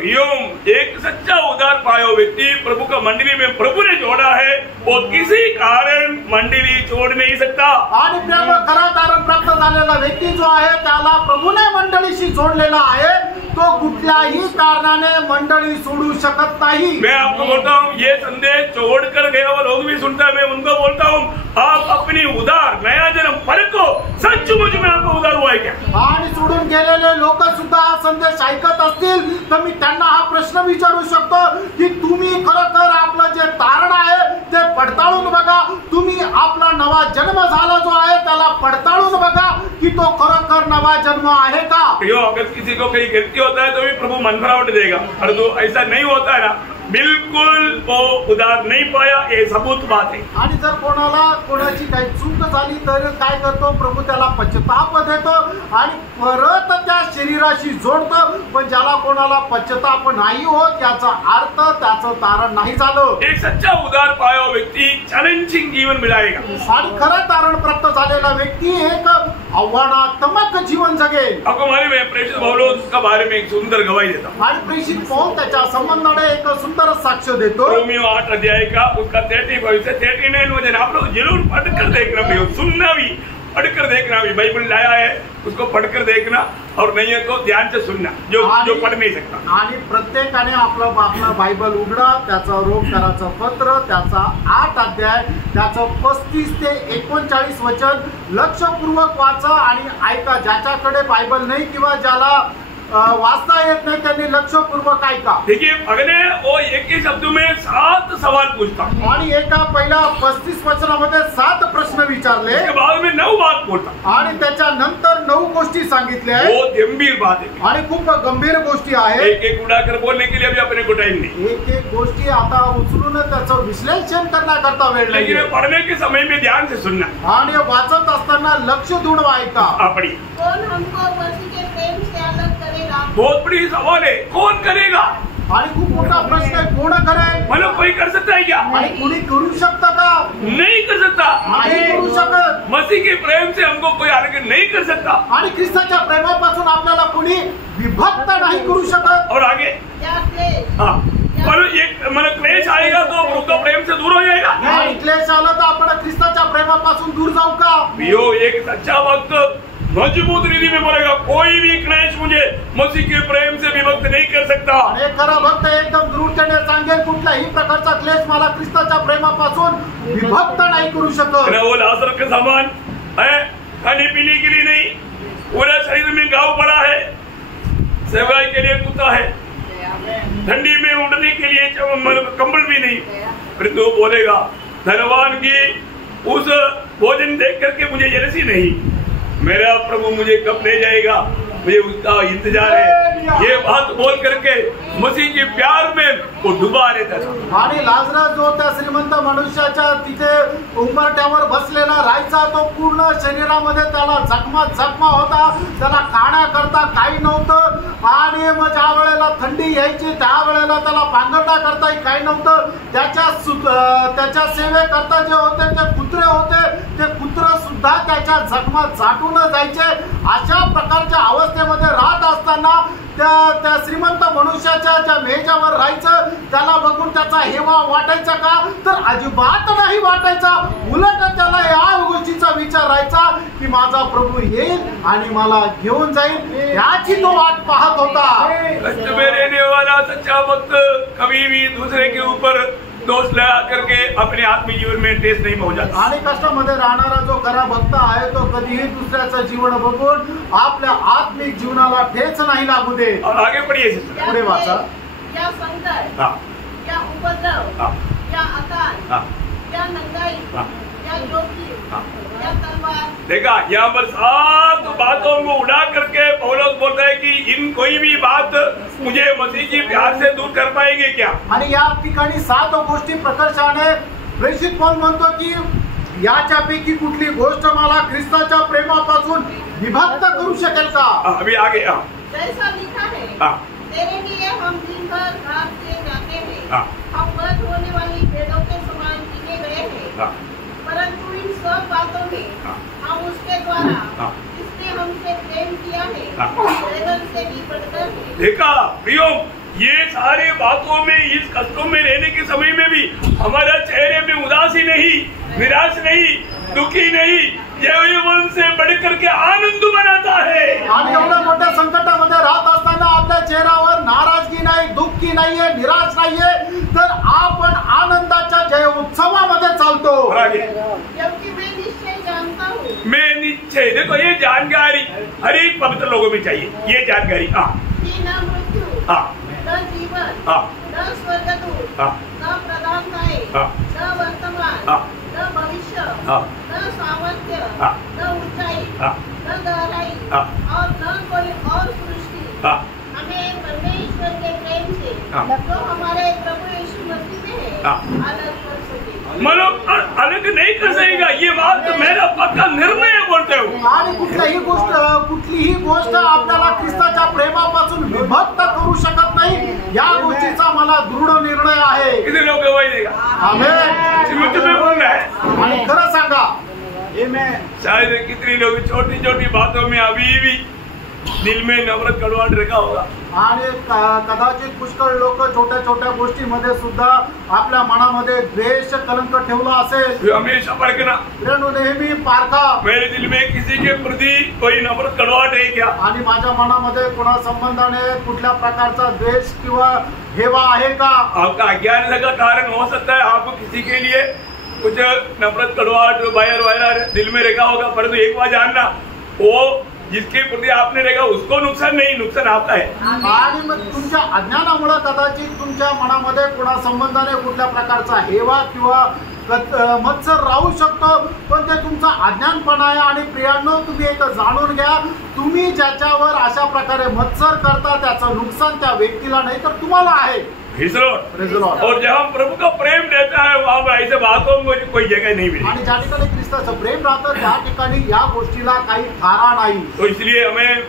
एक सच्चा उद्धार पाया व्यक्ति प्रभु का मंडली में प्रभु ने जोड़ा है वो किसी कारण मंडली छोड़ नहीं सकता. आणि प्रेम खरा तारण प्राप्त झालेला व्यक्ती जो आहे त्याला प्रभूने मंडळीशी जोडलेला आहे तो कुठल्याही कारणाने मंडली सोडू शकत नाही. मैं आपको बोलता हूँ ये संदेश छोड़कर गया हुआ लोग भी सुनता है. मैं उनको बोलता हूँ आप अपनी उद्धार नया जन्म परखो, सचमुच में आपको उद्धार हुआ है क्या? आणि सोडून गेलेले लोक सुद्धा हा संदेश ऐकत असतील तर मी त्यांना हा प्रश्न विचारू शकतो की तुम्ही खरोखर आपलं जे तारण आहे ते पडताळून बघा. तुम्ही आपला नवा जन्म झाला जो आहे त्याला पडताळून बघा की तो खरोखर नवा जन्म आहे का? अगर किसी को कहीं गलती होता है तो भी प्रभु मन भरावट देगा, और तो ऐसा नहीं होता है ना बिल्कुल वो उद्धार नहीं पाया, ये सबूत बात है. आणि जर कोणाची काही चूक झाली तर काय करतो प्रभू त्याला पश्चाताप देतो आणि परत त्या शरीराशी जोडतो. पण ज्याला कोणाला पश्चाताप नाही होत याचा अर्थ त्याचं तारण नाही झालं. एक सच्चा उद्धार पाया व्यक्ति चैलेंजिंग जीवन मिळाएगा. आणि खरं तारण प्राप्त झालेला व्यक्ती एक आव्हानात्मक जीवन जगेल. आपको मालूम है प्रेषित पौलुस का बारे में एक सुंदर गवाही देता. आणि प्रेषित पौल त्याच्या संबंधाने एक सुंदर साक्ष्य देतो. रोमियो 8 अध्याय का उसका 35 से 39 वचन आप लोग जरूर पढ़कर देखना भी, सुनना भी, पढ़कर देखना भी. बाइबल लाया है उसको पढ़कर देखना और नहीं है तो ध्यान से सुनना जो पढ़ नहीं सकता. आणि प्रत्येकाने आपलं बायबल उघडा, त्याचं रोमकराचं पत्र त्याचा 8 अध्याय त्याचं 35 ते 39 वचन लक्षपूर्वक वाचा आणि ऐका. ज्याच्याकडे बायबल नाही किंवा ज्याला वाचता येत नाही त्यांनी लक्षपूर्वक ऐका. देखिए अगले वो एक ही शब्द में 7 सवाल पूछता आणि एका पहिला 35 वचनामध्ये 7 प्रश्न विचारले. उसके बाद में 9 बात बोलता आणि त्याच्यानंतर 9 गोष्टी सांगितल्या. वो गंभीर बात है आणि खूप गंभीर गोष्टी आहेत. एक उड़ाकर बोलने के लिए अभी अपने को टाइम नहीं. एक गोष्टी आता उचलून त्याचं विश्लेषण करण्याकरता वेळ नाही. लेकिन पढ़ने के समय में ध्यान से सुनना आणि वाचत असताना लक्ष देऊन ऐका. अपनी कौन हमको मसीह के प्रेम से अलग करेगा? बहुत बड़ी सवाल है, कौन करेगा? आणि खूप मोठा प्रश्न आहे, कोण करेल? मतलब कोई कर सकता है क्या? आणि कोणी करू शकतं का? नहीं कर सकता. नाही करू शकत. मसीह के प्रेम से हमको कोई अलग नहीं कर सकता. आणि ख्रिस्ताच्या प्रेमापासून आपल्याला कोणी विभक्त नाही करू शकत. और आगे या क्लेश हाँ पर एक मला क्लेश आएगा तो उनका प्रेम से दूर हो जाएगा। नाही, क्लेश आला तर आपण ख्रिस्ताच्या प्रेमापासून दूर जाऊ का? यो एक सच्चा भक्त मजबूत रीति में बोलेगा, कोई भी क्लेश मुझे मसीह के प्रेम से विभक्त नहीं कर सकता। आणि एक खरा भक्त एकदम दृढतेने सांगेल, कुठल्याही प्रकारचा क्लेश मला ख्रिस्ताच्या प्रेमापासून विभक्त नाही करू शकत। वो लाजर के समान है, खाने पीने के लिए नहीं, पूरा शरीर में घाव पड़ा है, सेवाई के लिए कुत्ता है, ठंडी में उड़ने के लिए कंबल भी नहीं, फिर तो बोलेगा धनवान की उस भोजन देख करके मुझे जेलसी नहीं, मेरा प्रभु मुझे कब ले जाएगा, मुझे उसका इंतजार है। ये बात बोल करके मसीह के प्यार में वो डुबा रहता था। आणि लाजरस जो त्या श्रीमंत मनुष्याच्या तिथे उंबरठ्यावर बसलेला राहायचा, तो पूर्ण शरीरामध्ये त्याला जखमा होता, त्याला खाण्याकरता काही नव्हतं। आणि मग ज्या वेळेला थंडी यायची त्या वेळेला त्याला पांघरण्याकरता काही नव्हतं। त्याच्या सेवेकरता जे होते ते कुत्रे होते, ते कुत्र सुद्धा त्याच्या जखमा चाटून जायचे। अशा प्रकारच्या अवस्थेमध्ये राहत असताना त्या श्रीमंत मनुष्याच्या ज्या मेजावर राहायचं, त्याला बघून त्याचा हेवा वाटायचा का? तर अजिबात नाही वाटायचा। उलट त्याला या गोष्टीचा विचार राहायचा की माझा प्रभू येईल आणि मला घेऊन जाईल, याची तो वाट पाहत होता। कष्ट में रहने वाला सच्चा भक्त कभी भी दूसरे के ऊपर दोष लगा करके अपने आत्मिक जीवन में ठेस नहीं पहुंचाता। आणि कष्टामध्ये राहणारा जो खरा भक्त आहे, तो कधीही दुसऱ्याचं जीवन बघून आपल्या आत्मिक जीवनाला ठेच नाही लागू दे। और आगे पढ़िए पुढे वाचा। या संकट, हाँ या उपद्रव, हाँ या अकाल, हाँ या नंगाई, हाँ या जोखिम, हाँ। या तलवार। देखा, यहाँ पर 7 बातों को उड़ा करके पौलुस बोलता है कि इन कोई भी बात मुझे मसीह की प्यार से दूर कर पाएंगे क्या? आणि या ठिकाणी 7 गोष्टी प्रकर्षाने प्रेषित पौल म्हणतो की याच्यापैकी कुठली गोष्ट मला ख्रिस्ताच्या प्रेमापासून विभक्त करू शकेल का? अभी आगे हाँ जैसा लिखा है, हाँ तेरे लिए हम दिन भर भागते जाते हैं, हाँ हम वध होने वाली भेड़ों के समान गिने गए हैं, हाँ परंतु इन सब बातों में हाँ हम उसके द्वारा हाँ जिसने हमसे प्रेम किया है, हाँ। जगत से भी बढ़कर है। देखा प्रियो, ये सारे बातों में, इस कष्टों में रहने के समय में भी हमारा चेहरे में उदासी नहीं, निराश नहीं, दुखी नहीं, जीवन से बढ़ करके आनंद बनाता है। आणि एवढ्या मोठ्या संकटामध्ये राहत असताना आपल्या चेहऱ्यावर नाराजगी नाही, दुःखी नाहीये, निराश नाहीये, तर आपण आनंदाच्या जय उत्सवामध्ये चालतो। क्योंकि मैं निश्चय जानता हूँ, मैं निश्चय, देखो ये जानकारी हर एक पवित्र लोगों में चाहिए, ये जानकारी। हाँ कि न मृत्यु, हाँ न जीवन, हाँ न स्वर्गदूत, हाँ न प्रधानताएं, हाँ न वर्तमान, हाँ न भविष्य, हाँ न सामर्थ्य, हाँ न ऊंचाई, हाँ न गहराई, हाँ और न कोई और सृष्टि हाँ हमें परमेश्वर के प्रेम से हाँ। जो हमारे प्रभु यीशु मसीह में है हाँ। अलग कर सके। मतलब अलग नहीं कर सकेगा, ये बात तो मेरा पक्का निर्णय है बोलते हो। आणि कुठलीही गोष्ट आपल्याला ख्रिस्ताच्या प्रेमापासून विभक्त करू शकत नाही, या गोष्टीचा मला दृढ निर्णय आहे। कितने लोग गवाही देगा? आमेन। मुझ में बोल रहा है। आणि खरं सांगा, शायद कितनी लोग छोटी छोटी बातों में अभी भी दिल में नफरत कड़वाहट रखा होगा। आणि कदाचित पुष्कळ लोक छोट्या छोट्या गोष्टीमध्ये सुद्धा आपल्या मनामध्ये द्वेष कलंक ठेवला असेल। हमेशा परखना, नेहमी पारखा, मेरे दिल में किसी के प्रति कोई नफरत कड़वाहट है क्या? आणि माझ्या मनामध्ये कोणा संबंधाने कुठल्या प्रकारचा द्वेष किंवा हेवा आहे का? आपका अज्ञानता का कारण हो सकता है, आपको किसी के लिए कुछ नफरत कड़वाहट वायर दिल में रखा होगा, परंतु एक बार जानना, वो जिसके प्रति आपने रखा उसको नुकसान नहीं, नुकसान आपका है। आणि मग तुमच्या अज्ञानामुळे कदाचित तुमच्या मनामध्ये कोणा संबंधाने कुठल्या प्रकारचा हेवा किंवा मत्सर राहू शकतो, पण ते तुमचा अज्ञानपणा आहे। आणि प्रियांनो, तुम्ही एक जाणून घ्या, तुम्ही ज्याच्यावर अशा प्रकारे मत्सर करता त्याचं नुकसान त्या व्यक्तीला नाही तर तुम्हाला आहे। और जहाँ प्रभु का प्रेम रहता है वहाँ पर ऐसे बातों में कोई जगह नहीं मिली। आणि ज्या ठिकाणी ख्रिस्ताचं प्रेम राहतं त्या ठिकाणी या गोष्टीला काही थारा नाही। तो इसलिए हमें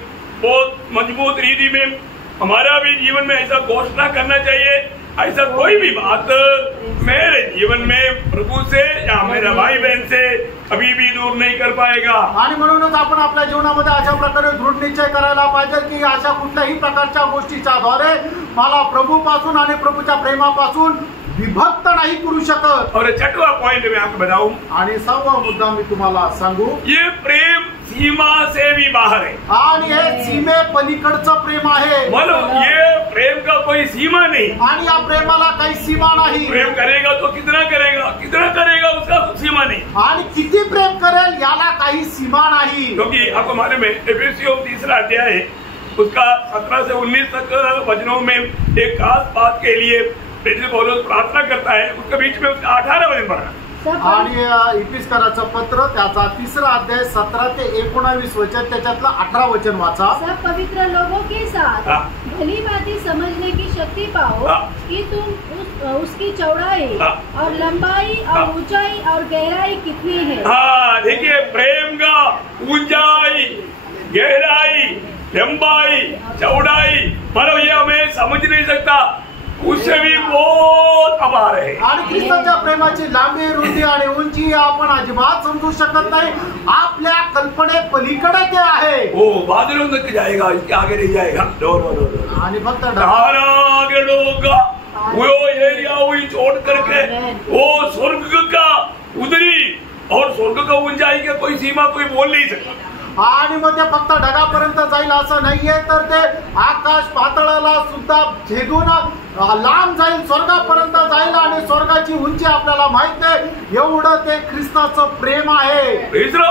बहुत मजबूत रीति में हमारा भी जीवन में ऐसा घोषणा करना चाहिए, ऐसा कोई भी बात मेरे जीवन में प्रभु से या मेरे भाई बहन से कभी भी दूर नहीं कर पाएगा। आणि म्हणूनच आपण आपल्या जीवनामध्ये अशा प्रकारे दृढ निश्चय करायला पाहिजे की अशा कुठल्याही प्रकारच्या गोष्टीच्या द्वारे मला प्रभूपासून आणि प्रभूच्या प्रेमापासून विभक्त नाही करू शकत। और 6वां पॉइंट मैं आपको बताऊं, आणि 6वा मुद्दा मी तुम्हाला सांगू, ये प्रेम सीमा से भी बाहर है। आणि हे सीमे पलीकडचं प्रेम आहे। मतलब ये प्रेम का कोई सीमा नहीं, आणि या प्रेमाला काही सीमा नाही। प्रेम करेगा तो कितना करेगा उसका सीमा नहीं। आणि किती प्रेम करेल याला काही सीमा नाही। क्योंकि आपको मालूम है एफेसियों 3 अध्याय है, उसका 17 से 19 तक वचनों में एक खास बात के लिए पौलुस प्रार्थना करता है, उसके बीच में उसका 18 वचन पढ़ा। आणि इफिसकराचं पत्र त्याचा 3रा अध्याय 17 ते 19 वचन, त्याच्यातलं 18 वचन वाचा। सब पवित्र लोगों के साथ भली भांति समझने की शक्ति पाओ कि तुम उसकी चौड़ाई और लंबाई और ऊंचाई और गहराई कितनी है। हाँ, देखिए प्रेम का ऊंचाई, गहराई, लंबाई, चौड़ाई, मतलब ये हमें समझ नहीं सकता, उससे भी बहुत अपार है। आणि ख्रिस्ताच्या प्रेमाची लांबी, रुंदी आणि उंची आपण अजिबात समजू शकत नाही, आपल्या कल्पने पलीकडे ते आहे। वो बादलों तक जाएगा, इसके आगे नहीं जाएगा। आणि फक्त आगे होगा वो एरिया वही छोड़ करके वो स्वर्ग का उतरी, और स्वर्ग का ऊंचाई के कोई सीमा कोई बोल नहीं सकता। आणि मग ते फक्त ढगापर्यंत जाईल असं नाहीये, तर ते आकाश पातळाला सुद्धा छेदून लांब जाईल, स्वर्गापर्यंत जाईल, आणि स्वर्गाची उंची आपल्याला माहित नाही, एवढं ते ख्रिस्ताचं प्रेम आहे। इतना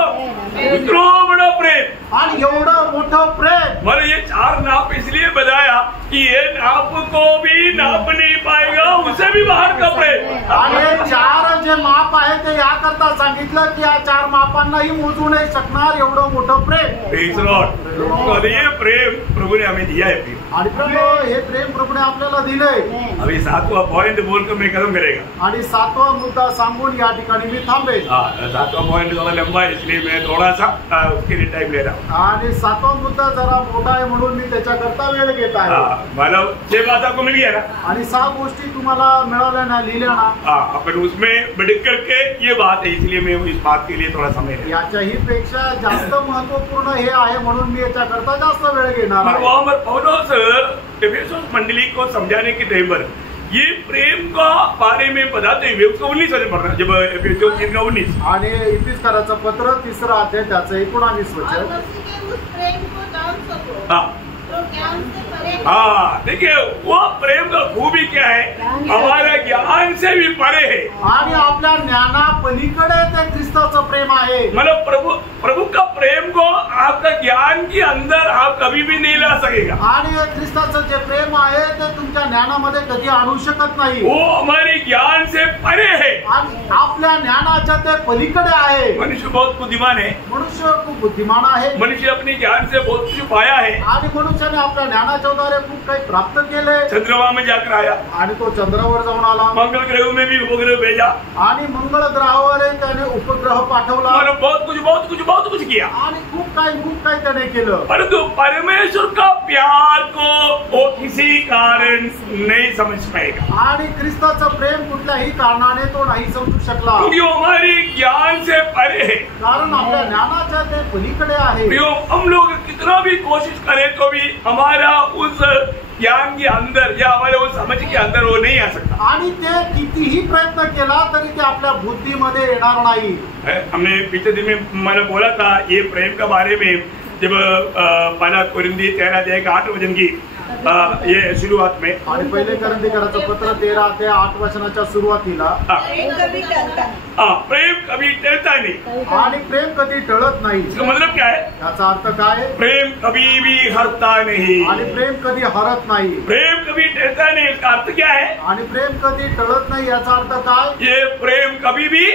बड़ा प्रेम आणि एवढं मोठं प्रेम। मैंने ये 4 नाप इसलिए बताया कि ये नाप को भी नाप नहीं पाएगा, उससे भी बाहर का प्रेम। आणि 4 जे माप आहे ते याकरता सांगितलं की या 4 मापांनाही मोजू नाही शकणार एवढं मोठं प्रेम। ये प्रेम प्रभु ने हमें दिया है। आणि प्रभू हे प्रेम प्रभूने आपल्याला दिलंय। अभी 7वां पॉइंट बोलकर मैं खत्म करेगा। आणि 7वा मुद्दा सांगून या ठिकाणी मी थांबेल। 7वां पॉइंट थोड़ा लंबा है, इसलिए मैं थोड़ा सा उसके लिए टाइम ले रहा हूँ। आणि 7वा मुद्दा जरा मोठा आहे म्हणून मी त्याच्याकरता वेळ घेत आहे। मतलब 6 बात आपको मिल गया ना, आणि 6 गोष्टी तुम्हाला मिळाल्या ना, लिहिल्या ना। अपन उसमें बढ़ करके ये बात है, इसलिए मैं इस बात के लिए थोड़ा समय ले। याच्याही पेक्षा जास्त महत्वपूर्ण हे आहे म्हणून मी याच्याकरता जास्त वेळ घेणार आहे। वहाँ पर पौलुस एफेसुस मंडली को समझाने के टाइम पर ये प्रेम का बारे में बताते हुए उसका 19 वचन पढ़ना, जब एफेसियों 3 का 19। आणि इफिसकराचं पत्र 3रा अध्याय त्याचं 19 वचन। हाँ, देखिए वो प्रेम का खूबी क्या है, हमारा ज्ञान से भी परे है। आणि आपल्या ज्ञाना पलीकडे ते ख्रिस्ताचं प्रेम आहे। मतलब प्रभु का प्रेम को आपका ज्ञान के अंदर आप कभी भी नहीं ला सकेगा। आणि ख्रिस्ताचं जे प्रेम आहे ते तुमच्या ज्ञानामध्ये कधी आणू शकत नाही। वो हमारे ज्ञान से परे है, आणि आपल्या ज्ञानाच्या ते पलीकडे आहे। मनुष्य बहुत बुद्धिमान है, मनुष्य खूप बुद्धिमान आहे। मनुष्य अपने ज्ञान से बहुत कुछ पाया है, आणि मनुष्याने आपल्या ज्ञानाच्या द्वारे खूप काही प्राप्त केले। चंद्रमा में जाकर आया, आणि तो चंद्रावर जाऊन आला, मंगल ग्रह में भी उपग्रह भेजा, आणि मंगळ ग्रहावर त्याने उपग्रह पाठवला, बहुत कुछ किया, आणि खूप काही त्याने केलं। परंतु परमेश्वर का प्यार को वो किसी कारण नहीं समझ पाएगा। आणि ख्रिस्ताचं प्रेम कुठल्याही कारणाने तो नाही समजू शकला, क्योंकि हमारे ज्ञान से परे है, कारण आपल्या ज्ञानाच्या ते पलीकडे आहे। हम लोग कितना भी कोशिश करें तो भी हमारा उस ज्ञान के अंदर या हमारे उस समझ के अंदर वो नहीं आ सकता। आणि ते कितीही प्रयत्न केला तरी ते आपल्या बुद्धीमध्ये येणार नाही। हमने पिछले दिन में मैंने बोला था ये प्रेम के बारे में, जब पहला कोरिन्थी 13 अध्याय 8 वचन की ये शुरुआत में, आणि पहिले कोरिन्थीकराचं पत्र 13 ते 8 वचनाच्या सुरुवातीला प्रेम कभी टलता नहीं। आणि प्रेम कधी टळत नाही। इसका मतलब क्या है? याचा अर्थ काय? प्रेम कभी भी हरता नहीं, आणि प्रेम कधी हरत नाही। प्रेम कभी टलता नहीं, इसका अर्थ क्या है? आणि प्रेम कधी टळत नाही याचा अर्थ काय? ये प्रेम कभी भी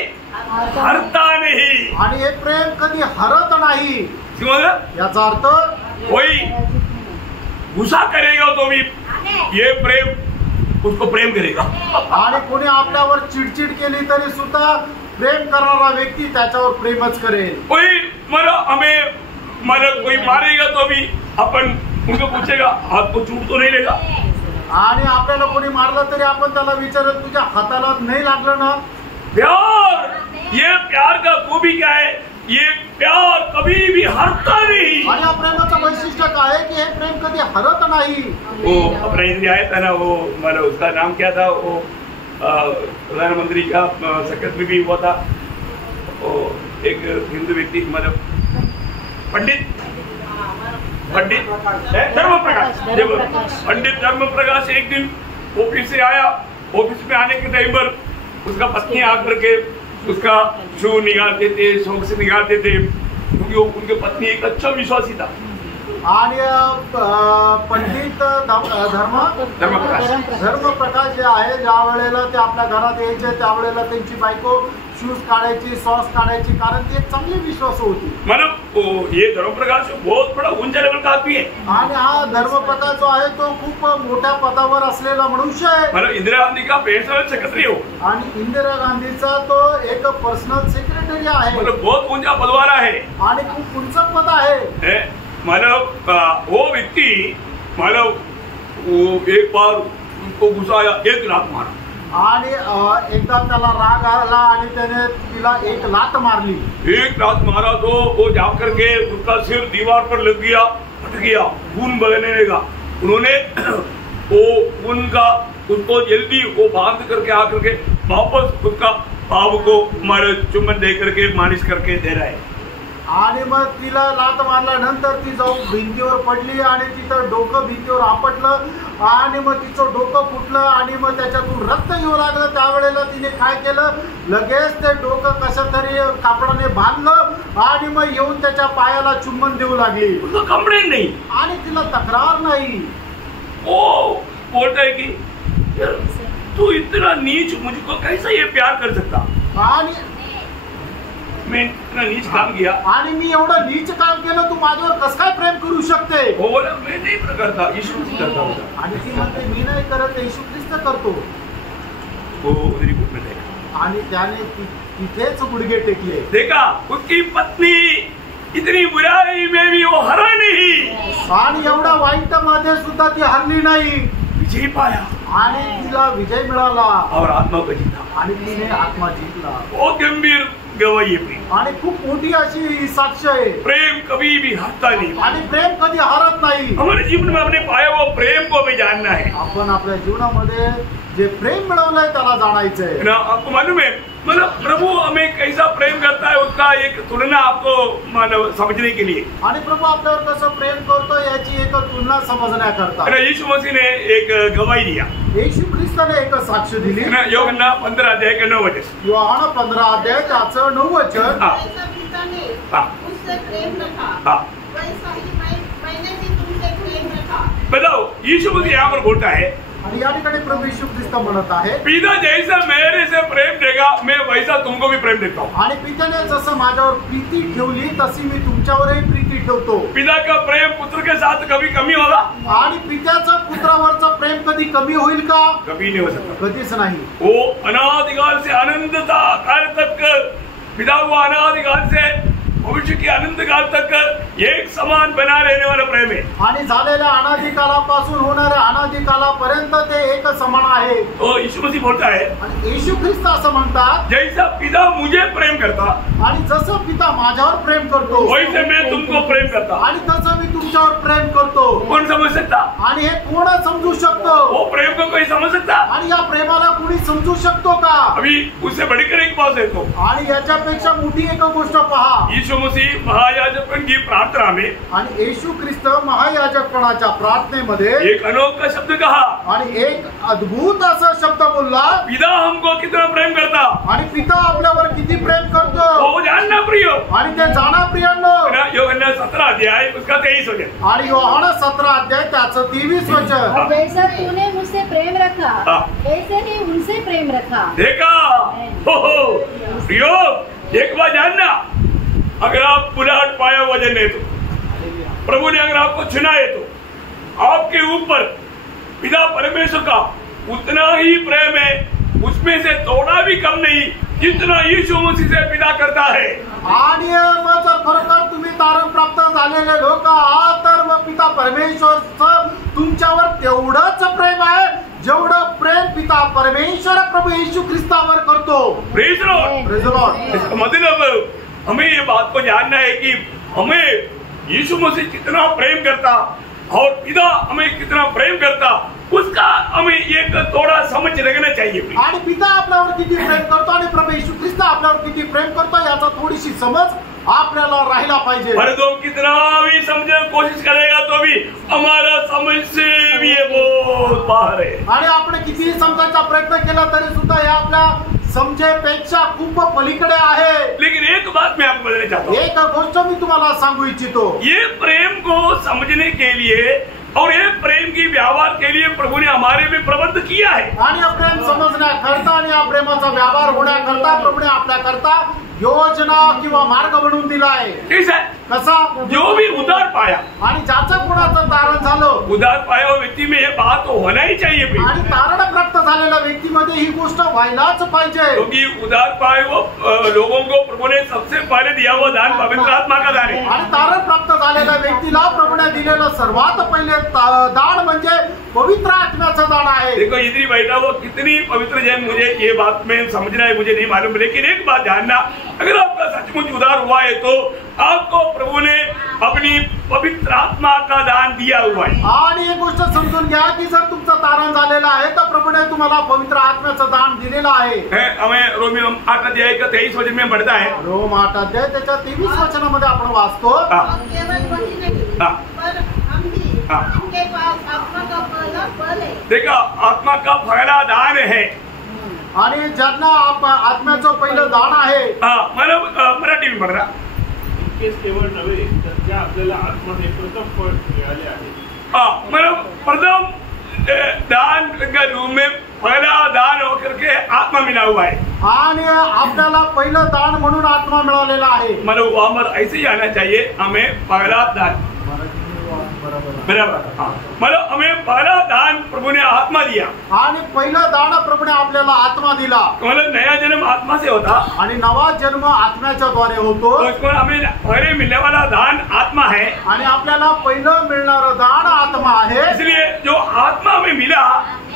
हरता नहीं, आणि हे प्रेम कधी हरत नाही। याचा अर्थ कोई गुस्सा करेगा तो भी ये प्रेम उसको प्रेम करेगा, आणि कोणी आपल्यावर चिडचिड केली तरी सुद्धा प्रेम करणारा व्यक्ती त्याच्यावर प्रेमच करेल। कोई कोई मारेगा तो भी अपन उनको पूछेगा आपको चोट तो नहीं लेगा, आणि आपल्याला कोणी मारलं तरी आपण त्याला विचारत तुझ्या हाताला नाही लागलं ना? प्यार ये प्यार का खूबी क्या है? ये प्यार कभी भी हारता नहीं। आणि या प्रेमाचं वैशिष्ट्य काय आहे की हे प्रेम कधी हरत नाही। वो अपना इंद्रिय आया था ना, वो मतलब उसका नाम क्या था, वो प्रधानमंत्री का सेक्रेटरी भी हुआ था, वो एक हिंदू व्यक्ति, मतलब पंडित धर्म प्रकाश। पंडित धर्म प्रकाश एक दिन ऑफिस से आया, ऑफिस में आने के टाइम पर उसका पत्नी आकर के उसका शू निकालते थे, शौक से निकालते थे, क्योंकि उनके पत्नी एक अच्छा विश्वासी था। आणि पंडित धर्मप्रकाश जे आहे, ज्या वेळेला ते आपल्या घरात यायचे त्यावेळेला त्यांची बायको शूज काढायची, सॉस काढायची, कारण ती एक चांगली विश्वासू होती। मतलब ये धर्मप्रकाश बहुत बड़ा ऊंचा लेवल का आदमी है। आणि हा धर्मप्रकाश जो आहे तो खूप मोठ्या पदावर असलेला मनुष्य आहे। मतलब इंदिरा गांधी का पर्सनल सेक्रेटरी हो, आणि इंदिरा गांधीचा तो एक पर्सनल सेक्रेटरी आहे। मतलब बहुत ऊंचा पदवारा है आणि खूप उंच पद आहे। मतलब वो व्यक्ति, मतलब वो एक बार उसको गुस्सा आया, 1 लात मारा। आणि एकदा त्याला राग आला आणि त्याने तिला 1 लात मारली। 1 लात मारा तो वो जाकर के उसका सिर दीवार पर लग गया, फट गया, खून बहने लगा। उन्होंने वो उनका उसको जल्दी वो बांध करके आकर के वापस उसका पाव को हमारे चुम्बन दे करके मालिश करके दे रहा है। आणि मग तिला लात मारल्यानंतर ती जाऊन भिंतीवर पडली आणि तिचं डोकं भिंतीवर आपटलं आणि मग तिचं डोकं फुटलं आणि मग त्याच्यातून रक्त येऊ लागलं। त्यावेळेला तिने काय केलं, लगेच ते डोकं कसं तरी कापडाने बांधलं आणि मग येऊन त्याच्या पायाला चुंबन देऊ लागली। कंप्लेंट नहीं आणि तिला तक्रार नाही। वो बोलता है कि तू इतना नीच मुझको कैसे ये प्यार कर सकता, आणि मैं इतना नीच काम किया आणि मी एवढं नीच काम केलं, तू माझ्यावर कसं काय प्रेम करू शकते? वो बोला मैं नहीं करता, यीशु मसीह करता होता। आणि ती म्हणते मी नाही करत, येशू ख्रिस्त करतो। वो उधर ही घुटने टेका आणि त्याने तिथेच गुडघे टेकले। देखा उसकी पत्नी इतनी बुराई में भी वो हरा नहीं, आणि एवढा वाईट मध्ये सुद्धा ती हरली नाही, विजय पाया आणि तिला विजय मिळाला और आत्मा को जीता। आणि तिने आत्मा जिंकला। बहुत गंभीर गवाही है प्रेम। आणि खूप मोठी अशी ही साक्ष आहे। प्रेम कभी भी हारता नहीं। आणि प्रेम कधी हरत नाही। हमारे जीवन में हमने पाया वो प्रेम को हमें जानना है। आपण आपल्या जीवनामध्ये जे प्रेम मिळवलंय त्याला जाणायचंय ना। आपको मालूम है, मतलब प्रभु हमें कैसा प्रेम करता है उसका एक तुलना आपको मतलब समझने के लिए। आणि प्रभू आपल्यावर कसं प्रेम करतो याची एक तुलना समजण्याकरता यीशु मसीह ने एक गवाही दिया, येशू ख्रिस्ताने एक साक्ष दिली। यूहन्ना 15 अध्याय के 9 वचन। यूहन्ना 15 अध्याय त्याचं 9 वचन। जैसा पिता ने मुझसे प्रेम रखा, वैसा ही मैंने भी तुमसे प्रेम रखा। बताओ, यीशु मसीह यहाँ पर बोलता है, आणि या ठिकाणी प्रभू येशू ख्रिस्त म्हणत आहे, पिता जैसा मेरे से प्रेम देगा मैं वैसा तुमको भी प्रेम देता हूँ। आणि पित्याने जसं माझ्यावर प्रीती ठेवली तशी मी तुमच्यावरही प्रीती ठेवतो। पिता का प्रेम पुत्र के साथ कभी कमी होगा? आणि पित्याचं पुत्रावरचं प्रेम कधी कमी होईल का? कभी नहीं हो सकता, कधीच नाही। वो अनादिकाल से अनंत काल तक पिता हुआ, अनादिकाल से भविष्य के अनंत काल तक एक समान बना रहने वाला प्रेम है। आणि झालेल्या अनादिकालापासून होणाऱ्या अनादिकालापर्यंत ते एक समान आहे। तो यीशु मसीह बोलता है, आणि येशू ख्रिस्त असं म्हणतात, जैसा पिता मुझे प्रेम करता आणि जसं पिता माझ्यावर प्रेम करतो वैसे मैं तुमको प्रेम करता। आणि तसं मी तुमच्यावर प्रेम करतो। कौन समझ सकता? आणि हे कोण समजू शकतो? वो प्रेम को कोई समझ सकता? आणि या प्रेमाला कोणी समजू शकतो का? अभी उससे बढ़कर एक बात देखो, आणि याच्यापेक्षा मोठी एक गोष्ट पहा। यीशु मसीह महायाजकपन की प्रार्थना में आणि येशू ख्रिस्त महायाजकपणाच्या प्रार्थनेमध्ये एक अनोखा शब्द कहा, आणि एक अद्भुत असा शब्द बोलला, पिता हमको कितना प्रेम करता, आणि पिता आपल्यावर किती प्रेम करतो वो जानना प्रिय। आणि ते जाणा प्रियांनो। यूहन्ना 17 अध्याय उसका 23 वचन। आणि यूहन्ना 17 अध्याय त्याचं 23 वचन। और जैसा तूने मुझसे प्रेम रखा वैसे ही उनसे प्रेम रखा। देखा हो प्रियो, एक बात जानना, अगर आप बुलाहट पाया वजन है तो, प्रभु ने अगर आपको चुना है तो आपके ऊपर पिता परमेश्वर का उतना ही प्रेम है, उसमें से थोड़ा भी कम नहीं, जितना यीशु मसीह से पिता करता है। आणि मग जर खरोखर तुम्ही तारण प्राप्त झालेले लोक आहात तर मग पिता परमेश्वरचं तुमच्यावर तेवढंच प्रेम आहे जेवढं प्रेम पिता परमेश्वर प्रभु यीशु ख्रिस्तावर करतो। Praise the Lord. Praise the Lord. इसका मतलब हमें ये बात को जानना है कि हमें यीशु मसीह कितना प्रेम करता और पिता हमें कितना प्रेम करता, उसका हमें एक थोड़ा समझ रखना चाहिए। आणि पिता आपल्यावर किती प्रेम करतो आणि प्रभू येशू ख्रिस्त आपल्यावर किती प्रेम करतो याचा थोडीशी समज आपल्याला राहिला पाहिजे। मर्दों कितना भी समझने की कोशिश करेगा तो भी हमारा समझ से भी ये बहुत बाहर है। आणि आपण किती समजायचा प्रयत्न केला तरी सुद्धा हे आपल्या समजेपेक्षा खूप पलीकडे आहे। लेकिन एक बात मैं आपको बताना चाहता हूँ, एक गोष्ट मी तुम्हाला सांगू इच्छितो, ये प्रेम को समझने के लिए और ये प्रेम की व्यवहार के लिए प्रभु ने हमारे में प्रबंध किया है। आणि हा प्रेम समजण्याकरता आणि या प्रेमाचा व्यवहार होण्याकरता प्रभूने आपल्याकरता योजना किंवा मार्ग बनवून दिला आहे। कैसा? कसा? जो भी उधार पाया आणि ज्याचं कोणाचं तारण झालं, उधार पाया हुआ व्यक्ति में ये बात तो होना ही चाहिए भाई। आणि तारण प्राप्त झालेल्या व्यक्तीमध्ये ही गोष्ट व्हायलाच पाहिजे। क्योंकि उधार पाए हुए लोगों को प्रभु ने सबसे पहले दिया हुआ दान पवित्र आत्मा का दान है। आणि तारण प्राप्त झालेल्या व्यक्तीला प्रभूने दिलेलं सर्वात पहिले दान म्हणजे पवित्र आत्म्याचं दान आहे। देखो इधर बैठा वो कितनी पवित्र जन, मुझे ये बात में समझना है, मुझे नहीं मालूम, लेकिन एक बात जानना, अगर आपका सचमुच उधार हुआ है तो आपको प्रभु ने अपनी पवित्र आत्मा का दान दिया हुआ है। आणि एक गोष्ट समजून घ्या की जर तुमचं तारण झालेलं आहे तर प्रभूने तुम्हाला पवित्र आत्म्याचं दान दिलेलं आहे। हमें रोमियो 8 अध्याय का 23 वचन में पढ़ता है, रोम 8 अध्याय त्याच्या 23 वचनामध्ये आपण वाचतो, और केवल वही नहीं, हाँ। पर हम भी जिनके पास आत्मा का पहला फल है। देखा आत्मा का पहला दान है। आणि ज्यांना आत्म्याचं पहिलं दान आहे, मला मराठी में पढ़ रहा, इतकेच केवळ नव्हे तर त्या आपल्याला आत्मा हे प्रथम फळ मिळाले आहे। मतलब प्रथम दान का रूप में पहला दान होकर के आत्मा मिला हुआ है। आणि आपल्याला पहिलं दान म्हणून आत्मा मिळालेला आहे। मतलब वहां ऐसे ही आना चाहिए, हमें पहला दान बराबर, हाँ, मतलब हमें पहला दान प्रभु ने आत्मा दिया। आणि पहिलं दान प्रभूने आपल्याला आत्मा दिला। मतलब नया जन्म आत्मा से होता आणि नवा जन्म आत्म्याच्या द्वारे होतो। तो उसको हमें पहले मिलने वाला दान आत्मा है, आणि आपल्याला पहिलं मिळणारं दान आत्मा आहे। इसलिए जो आत्मा हमें मिला,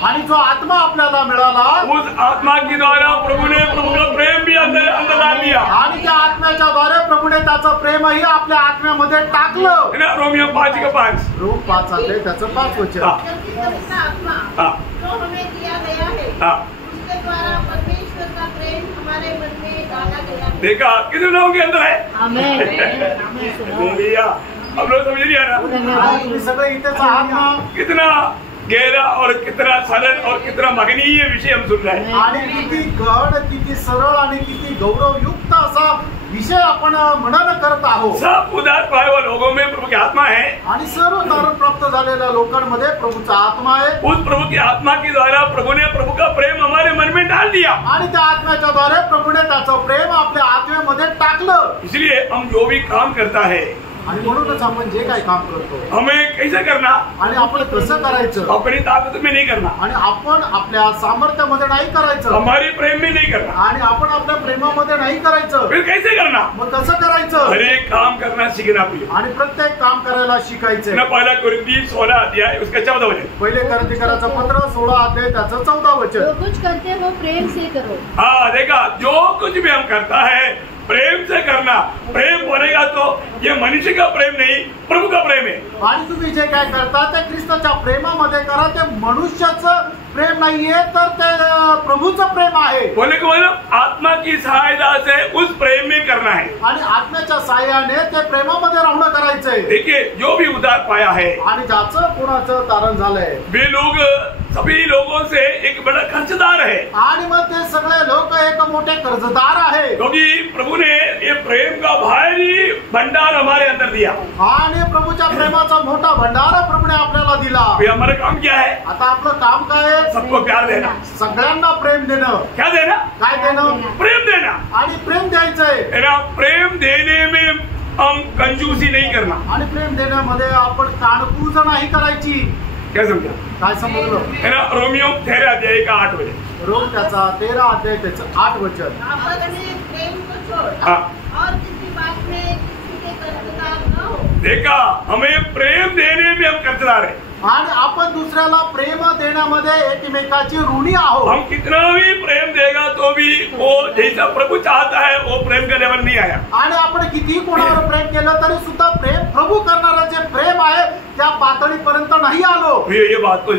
आणि जो आत्मा आपल्याला मिळाला, उस आत्मा के द्वारा प्रभु ने प्रभु का प्रेम भी अंदर डाल दिया। आणि त्या आत्म्याच्या द्वारे प्रभूने त्याचं प्रेमही आपल्या आत्म्यामध्ये टाकलं। है ना, रोमियो 5:5। रोम 5 अध्याय त्याचं 5 वचन। क्योंकि पवित्र आत्मा हाँ। जो हमें दिया गया है, हाँ। उसके द्वारा परमेश्वर का प्रेम हमारे मन में डाला गया है। देखा कितने लोगों के अंदर है? आमेन। अब लोग समझ नहीं आ रहा आणि तुम्ही सगळे इथेच आहात ना? कितना गहरा और कितना सरल और कितना महनीय विषय हम सुन रहे हैं। आणि किती गहन, किती सरळ आणि किती गौरवयुक्त असा विषय आपण मनन करत आहोत। सब उधार पाए हुए लोगों में प्रभु की आत्मा है। आणि सर्व तारण प्राप्त झालेल्या लोकांमध्ये प्रभूचा आत्मा आहे। उस प्रभु की आत्मा के द्वारा प्रभु ने प्रभु का प्रेम हमारे मन में डाल दिया। आणि त्या आत्म्याच्या द्वारे प्रभूने त्याचं प्रेम आपल्या आत्म्यामध्ये टाकलं। इसलिए हम जो भी काम करता है, आणि म्हणूनच आपण जे काही काम करतो, हमें कैसे करना, आणि आपण कसं करायचं, अपनी ताकत में नहीं करना, आणि आपण आपल्या सामर्थ्यामध्ये नाही करायचं, हमारे प्रेम में नहीं करना, आणि आपण आपल्या प्रेमामध्ये नाही करायचं। फिर कैसे करना? मग कसं करायचं? हर एक काम करना सीखना पड़ेगा। आणि प्रत्येक काम करायला शिकायचंय। ना पहला कुरिन्थी 16 अध्याय उसका 14 वचन। पहिले करंथीकराचं पत्र 16 अध्याय त्याचं 14 जो वचन। कुछ करते हो प्रेम से करो। हाँ देखा, जो कुछ भी हम करता है प्रेम से करना। प्रेम बोलेगा तो ये मनुष्य का प्रेम नहीं, प्रभु का प्रेम है। आणि तुम्ही जे काय करता ते ख्रिस्ताच्या प्रेमामध्ये करा। ते मनुष्याचं प्रेम नाहीये तर ते प्रभूचं प्रेम आहे। बोले को मतलब आत्मा की सहायता से उस प्रेम में करना है। आणि आत्म्याच्या साह्याने ते प्रेमामध्ये राहणं करायचंय। देखिए जो भी उधार पाया है, आणि ज्याचं कोणाचं तारण झालंय, वे लोग सभी लोगों से एक बड़ा कर्जदार है। आणि मग ते सगळे लोक एक मोठे कर्जदार आहे। क्योंकि प्रभु ने ये प्रेम का भारी भंडार हमारे अंदर दिया। आणि प्रभूच्या प्रेमाचा मोठा भंडार प्रभूने आपल्याला दिला। ये हमारा काम क्या है? आता आपलं काम काय आहे? सबको प्यार देना। सगळ्यांना प्रेम देणं। क्या देना? काय देणं? प्रेम देना। आणि प्रेम द्यायचंय। है ना, प्रेम देने में हम कंजूसी नहीं करना। आणि प्रेम देण्यामध्ये आपण कानकूज नाही करायची। क्या समझा? काय समजलं? है ना, रोमियो 13 अध्याय का 8 वचन। रोम त्याचा 13 अध्याय त्याचं 8 वचन। आपस में प्रेम को छोड़ हाँ। और किसी बात में किसी के कर्जदार न हो। देखा, हमें प्रेम देने में हम कर्जदार है। आणि आपण दुसऱ्या दुसऱ्याला प्रेम देण्यामध्ये एकमेकाची ऋणी आहोत. हम कितना भी प्रेम देगा तो भी वो जैसा प्रभु चाहता है वो प्रेम का लेवल नहीं आया. आणि आपण कितीही कोणावर प्रेम केलं तरी सुद्धा प्रेम प्रभू करणारं जे प्रेम आहे त्या पातळीपर्यंत नाही आलो. ये बात को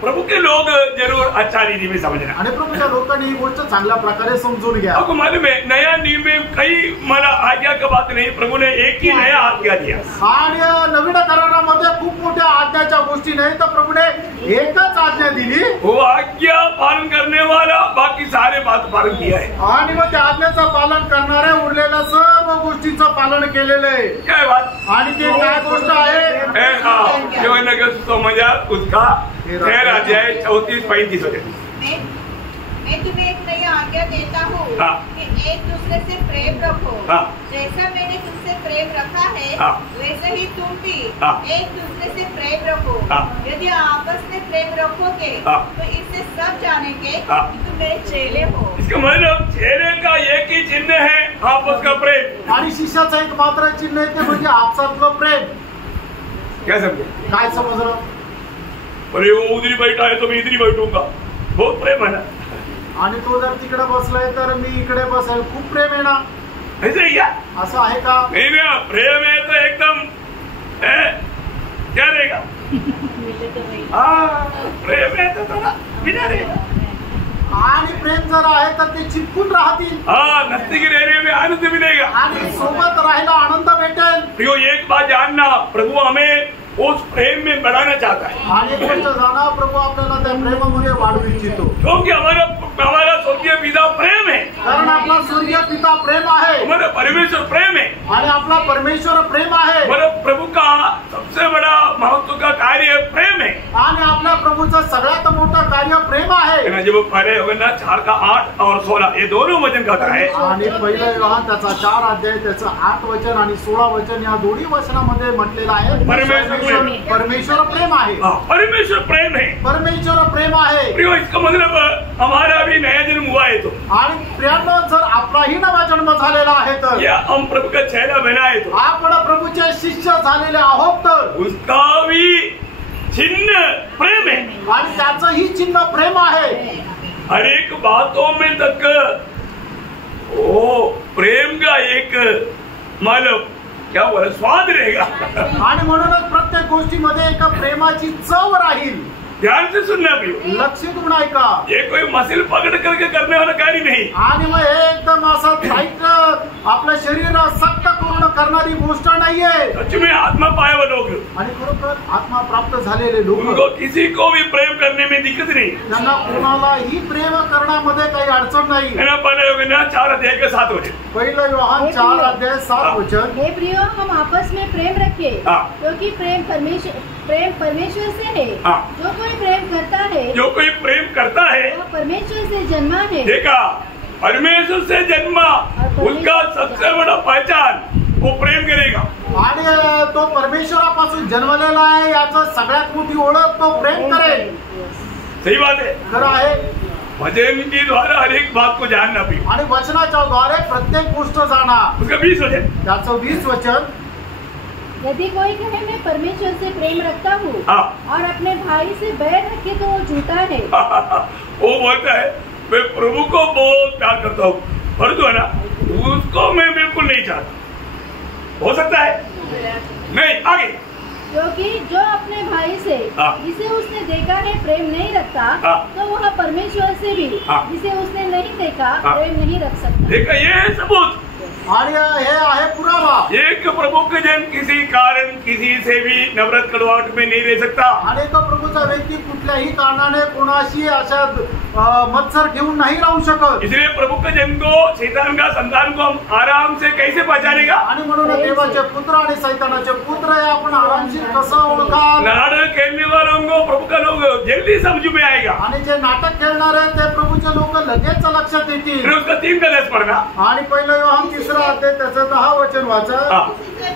प्रभु के लोग जरूर अच्छा रीति में समझना. आणि प्रभूच्या लोकांनी ही गोष्ट चांगल्या प्रकारे समजून घ्या. आपको मालूम है नया नियम में कई मला आज्ञा का बात नहीं, प्रभु ने एक ही नया आज्ञा दिया. आणि नवीन करारामध्ये खूप मोठ्या आज्ञाच्या गोष्टी नाही तर प्रभूने एकच आज्ञा दिली. वो आज्ञा पालन करने वाला बाकी सारे बात पालन किया है. आणि मग त्या आज्ञेचं पालन करणारे उरलेल्या सर्व गोष्टींचं पालन केलेलं आहे. क्या बात. आणि ते काय गोष्ट आहे जो तो मजा उसका 13 अध्याय 34-35 होते. मैं तुम्हें एक नई आज्ञा देता हूँ कि एक दूसरे से प्रेम रखो. जैसा मैंने तुमसे प्रेम रखा है वैसे ही तुम भी एक दूसरे से प्रेम रखो. यदि आपस में प्रेम रखोगे तो इससे सब जानेंगे कि तुम मेरे चेले हो. इसका मतलब चेले का एक ही चिन्ह है आपस का प्रेम. आणि शिष्याचं एक मात्र चिन्ह आहे ते म्हणजे आपसातलं प्रेम. क्या समझे. काय समजलं. अरे वो उधरी बैठा है तो मैं इधरी बैठूंगा. बहुत प्रेम है ना. आणि तो जर तिकडे बसलाय तर मी इकडे बसेल. खूप प्रेम आहे ना. ऐसे क्या. असं आहे का. नहीं ना प्रेम है तो एकदम क्या रहेगा. प्रेम है तो थोड़ा बिना रहेगा. आणि प्रेम जर आहे तर ते चिपकून राहतील. नजदीक रहने में आनंद मिलेगा. आणि सोबत राहायला आनंद भेटेल. प्रियो एक बात जानना प्रभु हमें उस प्रेम में बढ़ाना चाहता है. आणि गोष्ट जाणा प्रभू आपल्याला त्या प्रेमामध्ये वाढवू इच्छितो. क्योंकि हमारा स्वर्गीय पिता प्रेम है. कारण आपला स्वर्गीय पिता प्रेम आहे. हमारा परमेश्वर प्रेम है. आणि आपला परमेश्वर प्रेम आहे. हमारा प्रभु का सबसे बड़ा महत्व का कार्य प्रेम है. आणि आपल्या प्रभूचं सगळ्यात मोठं कार्य प्रेम आहे. जब पढ़े होगा ना 4 का 8 और 16 ये दोनों वचन कहता है. आणि पहिलं योहान त्याचा 4 अध्याय त्याचं 8 वचन आणि 16 वचन या दोन्ही वचनामध्ये म्हटलेलं आहे परमेश्वर प्रेम आहे. परमेश्वर प्रेम है. परमेश्वर प्रेम आहे. प्रियो इसका मतलब हमारा भी नया जन्म हुआ है तो. आणि प्रियांनो जर आपलाही नवा जन्म झालेला आहे तर या हम प्रभु का चेला बना है तो आपण प्रभूचे शिष्य झालेले आहोत तर उसका भी चिन्ह प्रेम है. आणि त्याचंही चिन्ह प्रेम आहे. हर एक बातों में तक ओ प्रेम का एक मतलब क्या बोला स्वाद रहेगा. आणि म्हणूनच प्रत्येक गोष्टीमध्ये एका प्रेमाची चव राहील. ध्यान से सुनना भी. लक्ष देऊन ऐका. ये कोई मसिल पकड़ करके करने वाला कार्य नहीं. आणि मग हे एकदम असं टाईट आपलं शरीर सक्त करून करणारी गोष्ट नाहीये. सच में आत्मा पाए हुए लोग आणि खरोखर आत्मा प्राप्त झालेले लोक उनको किसी को भी प्रेम करने में दिक्कत नहीं. त्यांना कोणालाही प्रेम करण्यामध्ये काही अडचण नाही. है ना. पहले होगा ना 4 अध्याय के 7 वचन. पहिलं योहान 4 अध्याय 7 वचन. हे प्रियो हम आपस में प्रेम रखें क्योंकि प्रेम परमेश्वर से है. जो कोई प्रेम करता है वो परमेश्वर से जन्मा है. देखा परमेश्वर से जन्मा उसका सबसे बड़ा पहचान वो प्रेम करेगा. आणि तो परमेश्वरापासून जन्मलेला आहे याचं सगळ्यात मोठी ओळख तो प्रेम करेल. सही बात है. खरं आहे. वचन के द्वारा हर एक बात को जानना भी. आणि वचनाच्या द्वारे प्रत्येक गोष्ट जाणा. उसका 20 वचन. त्याचं 20 वचन. यदि कोई कहे मैं परमेश्वर से प्रेम रखता हूँ और अपने भाई से बैर रखे तो वो झूठा है. वो बोलता है मैं प्रभु को बहुत प्यार करता हूँ परंतु है ना उसको मैं बिल्कुल नहीं चाहता. हो सकता है नहीं. आगे क्योंकि जो अपने भाई से जिसे उसने देखा है प्रेम नहीं रखता तो वह परमेश्वर से भी जिसे उसने नहीं देखा प्रेम नहीं रख सकता. देखा ये है सबूत. आणि हे आहे पुरावा. एक प्रभु के जन किसी कारण किसी से भी नफरत कड़वाहट में नहीं रह सकता. आणि तो प्रभूचा व्यक्ती कुठल्याही कारणाने कोणाशी अशा मत्सर घेऊन नाही राहू शकत. इसलिए प्रभु के जन को शैतान का संतान को हम आराम से कैसे पहचानेगा. आणि म्हणून देवाचे पुत्र आणि शैतानाचे पुत्र हे आपण आरामशीर कसं ओळखाल. नाटक खेलने वालों को प्रभु का लोग जल्दी समझ में आएगा. आणि जे नाटक खेळणारे ते प्रभूचे लोक लगेच लक्षात येतील. फिर उसका 3 का 10 पढ़ना. आणि पहिलं योहान 3 अध्याय त्याचं 10 वचन वाचा.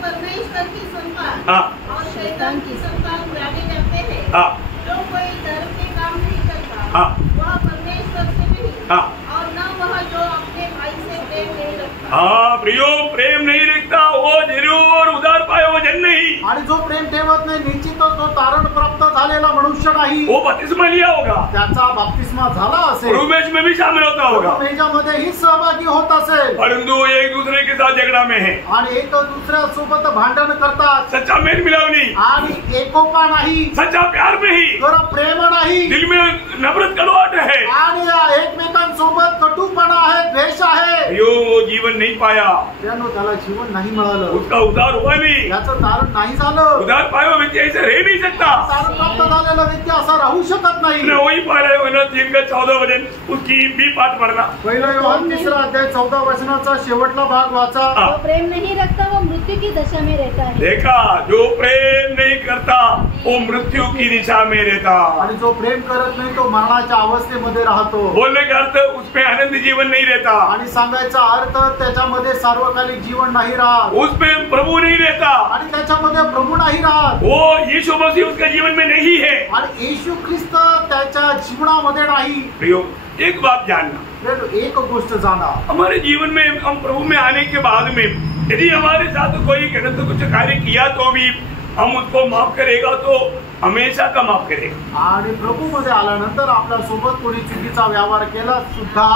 परमेश्वर की संतान और शैतान की संतान जाने जाते हैं. जो कोई धर्म के काम नहीं करता वह परमेश्वर से नहीं और न वह जो अपने भाई से प्रेम नहीं रखता. हाँ प्रियो, प्रेम नहीं रखता वो जरूर उधार पाए वो जन नहीं। आणि जो प्रेम ठेवत नाही निश्चितच तो तारण प्राप्त झालेला मनुष्य नाही. वो बपतिस्मा लिया होगा, त्याचा बपतिस्मा झाला असेल, प्रभुमेश में भी शामिल होता होगा, प्रभुमेजामध्येही सहभागी होत असेल, परंतु एक दूसरे के साथ झगड़ा में है, आणि एक दुसऱ्या सोबत भांडण करतात, सच्चा मेल मिलाव नहीं, आणि एकोपा नाही, सच्चा प्यार नहीं, खरं प्रेम नाही, दिल में नफरत कड़वाहट है, आणि एकमेकांसोबत कटुपणा आहे, द्वेष आहे. यो वो जीवन नहीं पाया, त्यानं त्याला जीवन नाही मिळालं, उसका उद्धार हुआ नहीं, याचं तारण नाही झालं. उद्धार पाया हुआ व्यक्ति ऐसे रह नहीं सकता. तारण प्राप्त झालेला व्यक्ती असा राहू शकत नाही. वही पा रहे हो ना 3 का 14 वचन, उसकी भी पाठ पढ़ना. पहिला योहान 3 अध्याय 14 वचनाचा शेवटला भाग वाचा. जो प्रेम नहीं रखता वो मृत्यू की दशा में रहता है. देखा, जो प्रेम नहीं करता वो मृत्यु की दिशा में रहता. आणि जो प्रेम करत नाही तो मरणाच्या अवस्थेमध्ये राहतो. बोलने का अर्थ उसमें आनंद जीवन नहीं रहता, आणि सांगायचा अर्थ त्याच्यामध्ये सार्वकालिक जीवन नाही राहत, उसमें प्रभु नहीं रहता, आणि त्याच्यामध्ये प्रभू नाही राहत, वो यीशु मसीह उसका जीवन में नहीं है. आणि येशू ख्रिस्त त्याच्या जीवनामध्ये नाही. प्रियो, एक बात जानना, एक गोष्ट जाणा, हमारे जीवन में हम प्रभु में आने के बाद में यदि हमारे साथ कोई गलत कुछ कार्य किया तो भी हम उसको माफ करेगा, तो हमेशा का माफ करेगा. आणि प्रभू मध्ये आल्यानंतर आपल्या सोबत कोणी चुकीचा व्यवहार केला सुद्धा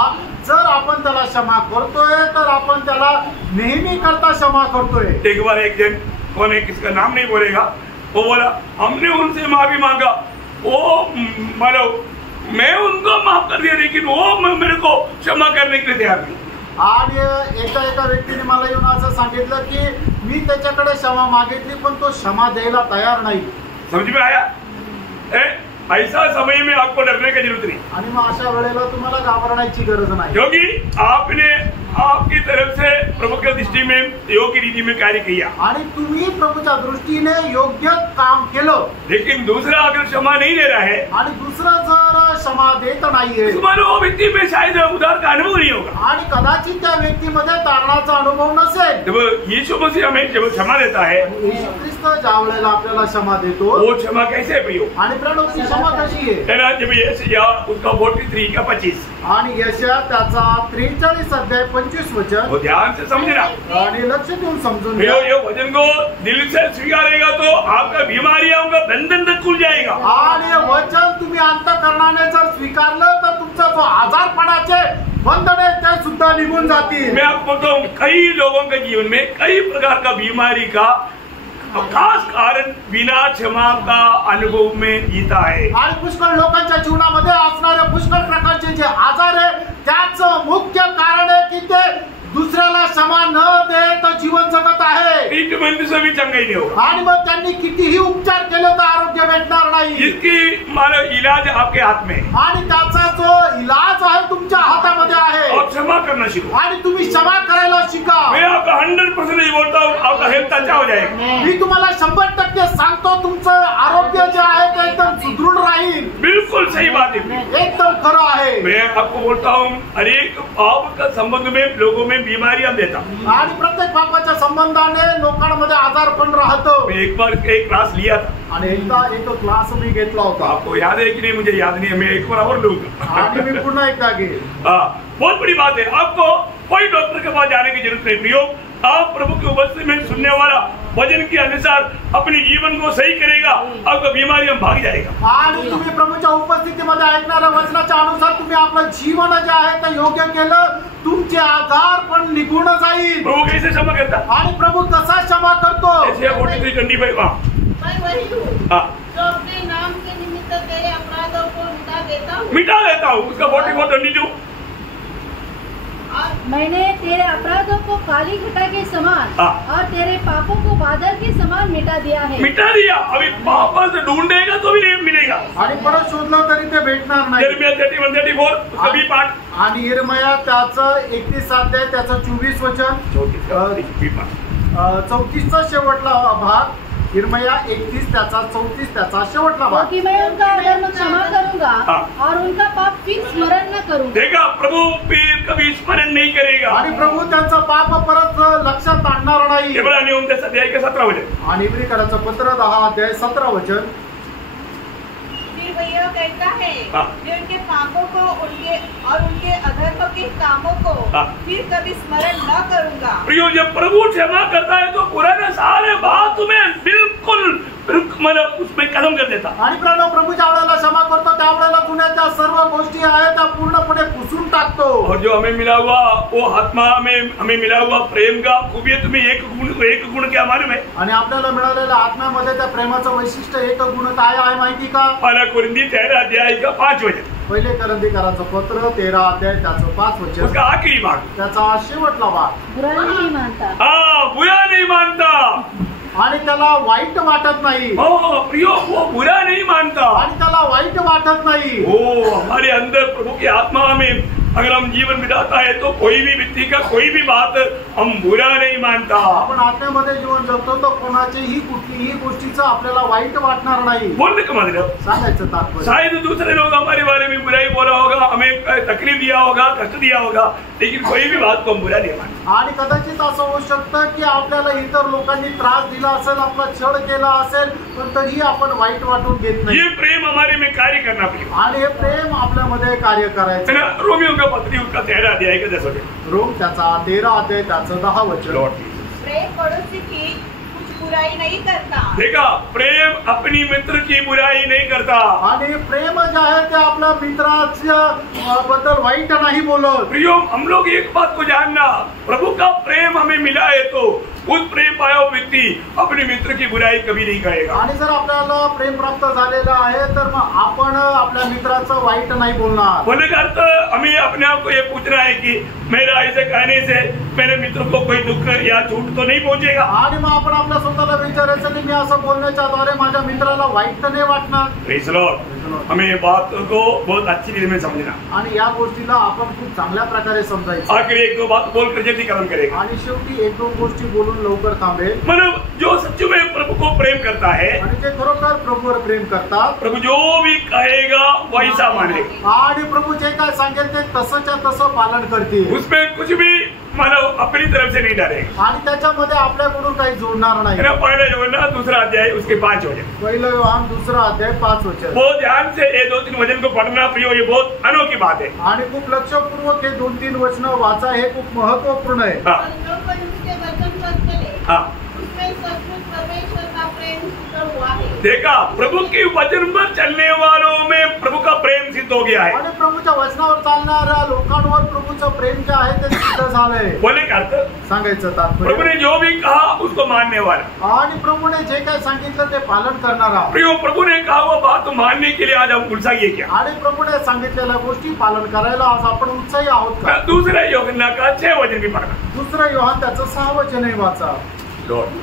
जर आपण त्याला क्षमा करतोय तर आपण त्याला नेहमी करता क्षमा करतोय. एक बार एक जन, कौन है किसका नाम नहीं बोलेगा, वो बोला हमने उनसे माफी मांगा, वो मतलब मैं उनको माफ कर दिया लेकिन वो मेरे को क्षमा करने के लिए तैयार नहीं. आणि एका व्यक्तीने मला येऊन असं सांगितलं की मी त्याच्याकडे क्षमा मागितली पण तो क्षमा द्यायला तयार नाही. समझ में आया? ऐसा समय में आपको डरने की जरूरत नहीं. आणि मग अशा वेळेला तुम्हाला घाबरण्याची गरज नाही, क्योंकि आपने आपकी तरफ से प्रभु की दृष्टी में योग्य रीति में कार्य किया, आणि तुम्ही प्रभूच्या दृष्टीने योग्य काम केलं. लेकिन दूसरा अगर क्षमा नहीं दे रहा है, आणि दुसरं जर क्षमा देत नाहीये, तुम्हारे वो व्यक्ति में शायद उद्धार का अनुभव नहीं होगा. आणि कदाचित त्या व्यक्तीमध्ये तारणाचा अनुभव नसेल. जब यीशु मसीह हमें जब क्षमा देता है, येशू ख्रिस्त ज्या वेळेला आपल्याला क्षमा देतो, वो क्षमा कैसे है प्रियो? आणि प्रणवची क्षमा कशी आहे? है ना, जब यशाया उसका 43 का 25, आणि यशया त्याचा 43 अध्याय 25 वचन, वो ध्यान से समझना. आणि लक्ष देऊन समजून प्रियो, घ्या. ये वचन को दिल से स्वीकारेगा तो आपका बीमारियों का बंधन तक खुल जाएगा. आणि हे वचन तुम्ही अंतःकरणाने जर स्वीकारलं तर तुमचा जो आजारपणाचे बंधन आहे ते सुद्धा निघून जातील. मैं आपको बोलता हूँ, कई लोगों के जीवन में कई प्रकार का बीमारी का खास कारण बिना क्षमा का अनुभव में जीता है. आणि पुष्कळ लोकांच्या जीवनामध्ये असणारे पुष्कळ प्रकारचे जे आजार आहे त्याचं मुख्य कारण आहे की ते दुसऱ्याला क्षमा न देत जीवन जगत आहे. ट्रीटमेंट से भी चंगा ही नहीं होगा. आणि मग त्यांनी कितीही उपचार केले तर आरोग्य भेटणार नाही. इसकी मानो इलाज आपके हाथ में है. आणि त्याचा जो इलाज आहे तुमच्या हातामध्ये आहे. और क्षमा करना सीखो. आणि तुम्ही क्षमा करायला शिका. मैं आपका 100% बोलता हूँ, आपका हेल्थ अच्छा हो जाएगा. मी तुम्हाला 100% सांगतो तुमचं आरोग्य जे आहे ते एकदम सुदृढ राहील. बिल्कुल सही बात है. एकदम खरं आहे. मैं आपको बोलता हूँ, हरेक पाप का संबंध में लोगों में बीमारियां देता. आणि प्रत्येक पापाच्या संबंधाने लोकांमध्ये आजार पण राहतो. मैं एक बार एक क्लास लिया था. आणि एकदा एक क्लास मी घेतला होता. आपको याद है कि नहीं? मुझे याद नहीं है, मैं एक बार और लूंगा. आणि मी पुन्हा एकदा घेईन. बहुत बड़ी बात है. आपको कोई डॉक्टर के पास जाने की जरूरत नहीं. प्रियो, आप प्रभु की उपस्थिति में सुनने वाला वचन के अनुसार अपने जीवन को सही करेगा, आपका बीमारियां भाग जाएगा. आणि तुम्ही प्रभूच्या उपस्थितीमध्ये ऐकणाऱ्या वचनाच्या अनुसार तुम्ही आपलं जीवन जे आहे ते योग्य केलं, तुमचे आजार पण निघून जाईल. प्रभु कैसे क्षमा करता? आणि प्रभू कसा क्षमा करतो? ऐसे 43:25. मैं वही हूँ हाँ, जो अपने नाम के निमित्त तेरे अपराधों को मिटा देता हूँ. मिटा देता हूँ. उसका 44:22. मैंने तेरे अपराधों को काली घटा के समान और तेरे पापों को बादल के समान मिटा दिया है. मिटा दिया. अभी वापस ढूंढेगा तो भी नहीं मिलेगा. आणि परत शोधलं तरी ते भेटणार नाही. यिर्मयाह 31:34 कभी पाठ. आणि यिर्मयाह त्याचं 31 अध्याय त्याचं 24 वचन, 34चा शेवटला भाग. यिर्मयाह 31 त्याचा 34 त्याचा शेवटला भाग. क्योंकि मैं उनका अधर्म क्षमा करूंगा और उनका पाप फिर स्मरण न करूंगा. देखा, प्रभु फिर कभी स्मरण नहीं करेगा. आणि प्रभू त्यांचा पाप परत लक्षात आणणार नाही. इब्रानियों 10 अध्याय के 17 वचन. आणि इब्रिकराचं पत्र 10 अध्याय 17 वचन. फिर फिर वह यह कहता है हाँ। मैं उनके पापों को उनके अधर्म के कामों को हाँ। फिर कभी स्मरण न करूंगा। प्रियो, जब प्रभु क्षमा करता है तो पुराने सारे बात तुम्हें बिल्कुल मतलब उसमें कदम कर देता। आणि प्रभू ज्या वेळेला क्षमा करतो त्यावेळेला जुन्या ज्या सर्व गोष्टी आहेत त्या पूर्णपणे पुसून टाकतो। और जो हमें मिला हुआ वो आत्मा में हमें मिला हुआ प्रेम का खूबी है। तुम्हें एक गुण क्या मालूम है? आणि आपल्याला मिळालेल्या आत्म्यामध्ये त्या प्रेमाचं वैशिष्ट्य एक गुण काय आहे माहिती का? पहला कोरिन्थी 13 अध्याय का 5 वचन, पहिले करंदीकरांचं पत्र 13 अध्याय त्याचं 5 वचन, उसका आखिरी भाग। त्याचा शेवटला भाग। बुरा नहीं मानता। हाँ, बुरा नहीं मानता आणि त्याला वाईट वाटत नाही। हो प्रियो, वो बुरा नहीं मानता आणि त्याला वाईट वाटत नाही। वो हमारे अंदर प्रभु की आत्मा में अगर हम जीवन बिताता है तो कोई भी व्यक्ति का कोई भी बात हम बुरा नहीं मानता। आपण आत्म्यामध्ये जीवन जगतो तो कोणाचीही कुठलीही गोष्टीचं आपल्याला वाईट वाटणार नाही। बोलने का मतलब सांगायचं तात्पर्य, शायद दूसरे लोग हमारे बारे में बुराई बोला होगा, हमें तकलीफ दिया होगा, कष्ट दिया होगा, लेकिन कोई भी बात को हम बुरा नहीं मानता। आणि कदाचित असं होऊ शकतं की आपल्याला इतर लोकांनी त्रास दिला असेल, आपला छळ केला असेल, पण तरीही आपण वाईट वाटून घेत नाही। ये प्रेम हमारे में कार्य करना प्रिय। आणि हे प्रेम आपल्यामध्ये कार्य करायचं। रोमियो का पत्री उसका 13 अध्याय का 10 वचन। रोम त्याचा 13 अध्याय त्याचं 10 वचन। प्रेम पड़ोसी की कुछ बुराई नहीं करता। देखा, प्रेम अपनी मित्र की बुराई नहीं करता। आणि प्रेम जे आहे ते आपल्या मित्राच्या बद्दल वाईट नाही बोलत। प्रियो, हम लोग एक बात को जानना, प्रभु का प्रेम हमें मिला है तो उस प्रेम पाया हुआ व्यक्ति अपने मित्र की बुराई कभी नहीं करेगा। आणि जर आपल्याला प्रेम प्राप्त झालेलं आहे तर मग आपण आपल्या मित्राचं वाईट नाही बोलणार। बोलने का अर्थ हमें अपने आप को ये पूछना है कि मेरा ऐसे कहने से मेरे मित्र को कोई दुख या चोट तो नहीं पहुंचेगा। आणि मग आपण आपल्या स्वतःला विचारायचं की मी असं बोलण्याच्या द्वारे माझ्या मित्राला वाईट तर नाही वाटणार। Praise the Lord. हमें ये बात को बहुत अच्छी रीति में समझना। आणि या गोष्टीला आपण खूप चांगल्या प्रकारे समजायचं। आखिर एक दो बात बोलकर जल्दी खत्म करेगा। आणि शेवटी एक दोन गोष्टी बोलून लवकर थांबेल। मतलब जो सच्चे में प्रभु को प्रेम करता है, आणि जे खरोखर प्रभूवर प्रेम करतात, प्रभु जो भी कहेगा वैसा मानेगा। आणि प्रभू जे काय सांगेल ते तसंच्या तसं पालन करतील। उसमें कुछ भी मतलब अपनी तरफ से नहीं डरेगा। आणि त्याच्यामध्ये आपल्याकडून काही जोडणार नाही। पहला जो है ना, दूसरा अध्याय उसके 5 वचन। पहिलं योहान 2 अध्याय 5 वचन। वो ध्यान से ये 2-3 वचन को पढ़ना प्रियो, ये बहुत अनोखी बात है। आणि खूप लक्षपूर्वक हे 2-3 वचन वाचा, हे खूप महत्वपूर्ण आहे। हाँ, जो कोई उसके वचन पर चले, हाँ। उसमें सचमुच परमेश्वर का प्रेम सिद्ध हुआ है। देखा, प्रभु के वचन पर चलने वालों में प्रभु का प्रेम सिद्ध हो गया है। आणि प्रभूच्या वचनावर चालणाऱ्या लोकांवर प्रभूचं प्रेम जे आहे ते सिद्ध झालंय। बोलने का अर्थ, सांगायचं प्रभु तात्पर्य, ने जो भी कहा उसको मानने वाला। आणि प्रभूने जे काय सांगितलं ते पालन करणारा। प्रियो, प्रभु ने कहा वो बात मानने के लिए आज हम उत्साही है क्या? आणि प्रभूने सांगितलेल्या गोष्टी पालन करायला आज आपण उत्साही आहोत का? दूसरा यूहन्ना का 6 वचन भी पढ़ना। दुसरं योहान त्याचं 6 वचनही वाचा। लॉर्ड,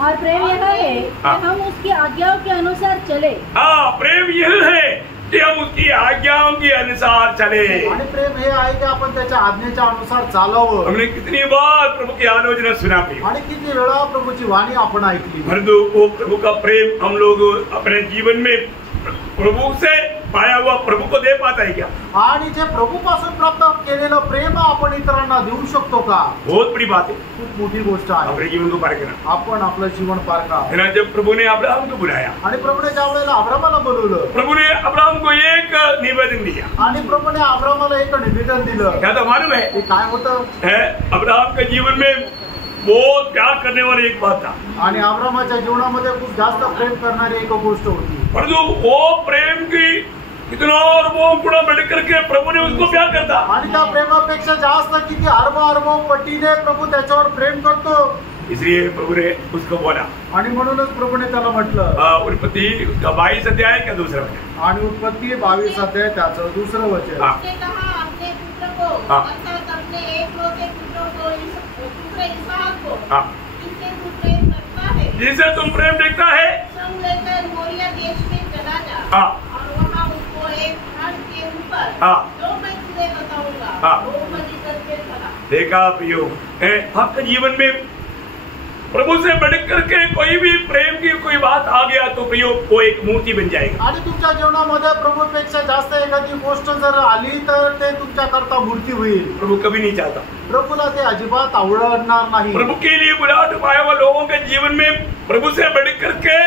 और प्रेम यह है कि हम उसकी आज्ञाओं के अनुसार चले। हाँ, प्रेम यह है कि हम उसकी आज्ञाओं के अनुसार चले। आणि प्रेम हे आहे की आपण त्याच्या आज्ञेच्या अनुसार चालावं। हमने कितनी बार प्रभु की आलोचना सुना प्रियो, आणि किती वेळा प्रभूची वाणी आपण ऐकली। परंतु वो प्रभु का प्रेम हम लोग अपने जीवन में प्रभु से पाया हुआ प्रभु को दे पाता है क्या? आणि जे प्रभूपासून प्राप्त केलेलं प्रेम आपण इतरांना देऊ शकतो का? बहुत बड़ी बात है। खूप मोठी गोष्ट आहे। अपने जीवन को पार करना आपण आपलं जीवन पार है करा। ना। जब प्रभु ने अब्राहम को बुलाया, आणि प्रभूने ज्या वेळेला अब्रामाला बोलवलं, प्रभु ने अब्राहम को एक निवेदन दिया। आणि प्रभूने अब्रामाला एक निवेदन दिलं। क्या तो मालूम है? ते काय होतं? अब्राहम के जीवन में बहुत प्यार करने वाली एक बात था। आणि अब्रामाच्या जीवनामध्ये खूप जास्त प्रेम करणारी एक गोष्ट होती। परंतु वो प्रेम की कितना अरबों गुणा बढ़ करके प्रभु ने उसको प्यार करता। आणि त्या प्रेमापेक्षा जास्त किती अरबों पटीने प्रभू त्याच्यावर प्रेम करतो। इसलिए प्रभु ने उसको बोला। आणि म्हणूनच प्रभूने त्याला म्हटलं, उत्पत्ति उसका 22 अध्याय का दूसरा वचन। आणि उत्पत्ती 22 अध्याय त्याचं दुसरं वचन। उसने कहा अपने पुत्र को, अर्थात अपने एकलौते पुत्र को, पुत्र इसहाक को, जिससे तू प्रेम रखता है, जिसे तुम प्रेम देखता है, संग लेकर मोरिया देश में चला जा, और वहाँ उसको एक पहाड़ के ऊपर, जो मैं तुझे बताऊंगा, वो बलि करके चला। देखा प्रियो, आपके जीवन में प्रभु से बढ़ करके कोई भी प्रेम की कोई बात आ गया तो प्रियो वो एक मूर्ति बन जाएगा। आणि तुमच्या जीवनामध्ये प्रभूपेक्षा जास्त एखादी गोष्ट जर आली तर ते तुमच्याकरता मूर्ती होईल। प्रभु कभी नहीं चाहता। प्रभूला ते अजिबात आवडणार नाही। प्रभु के लिए बुलाहट पाया हुआ लोगों के जीवन में प्रभु से बढ़ करके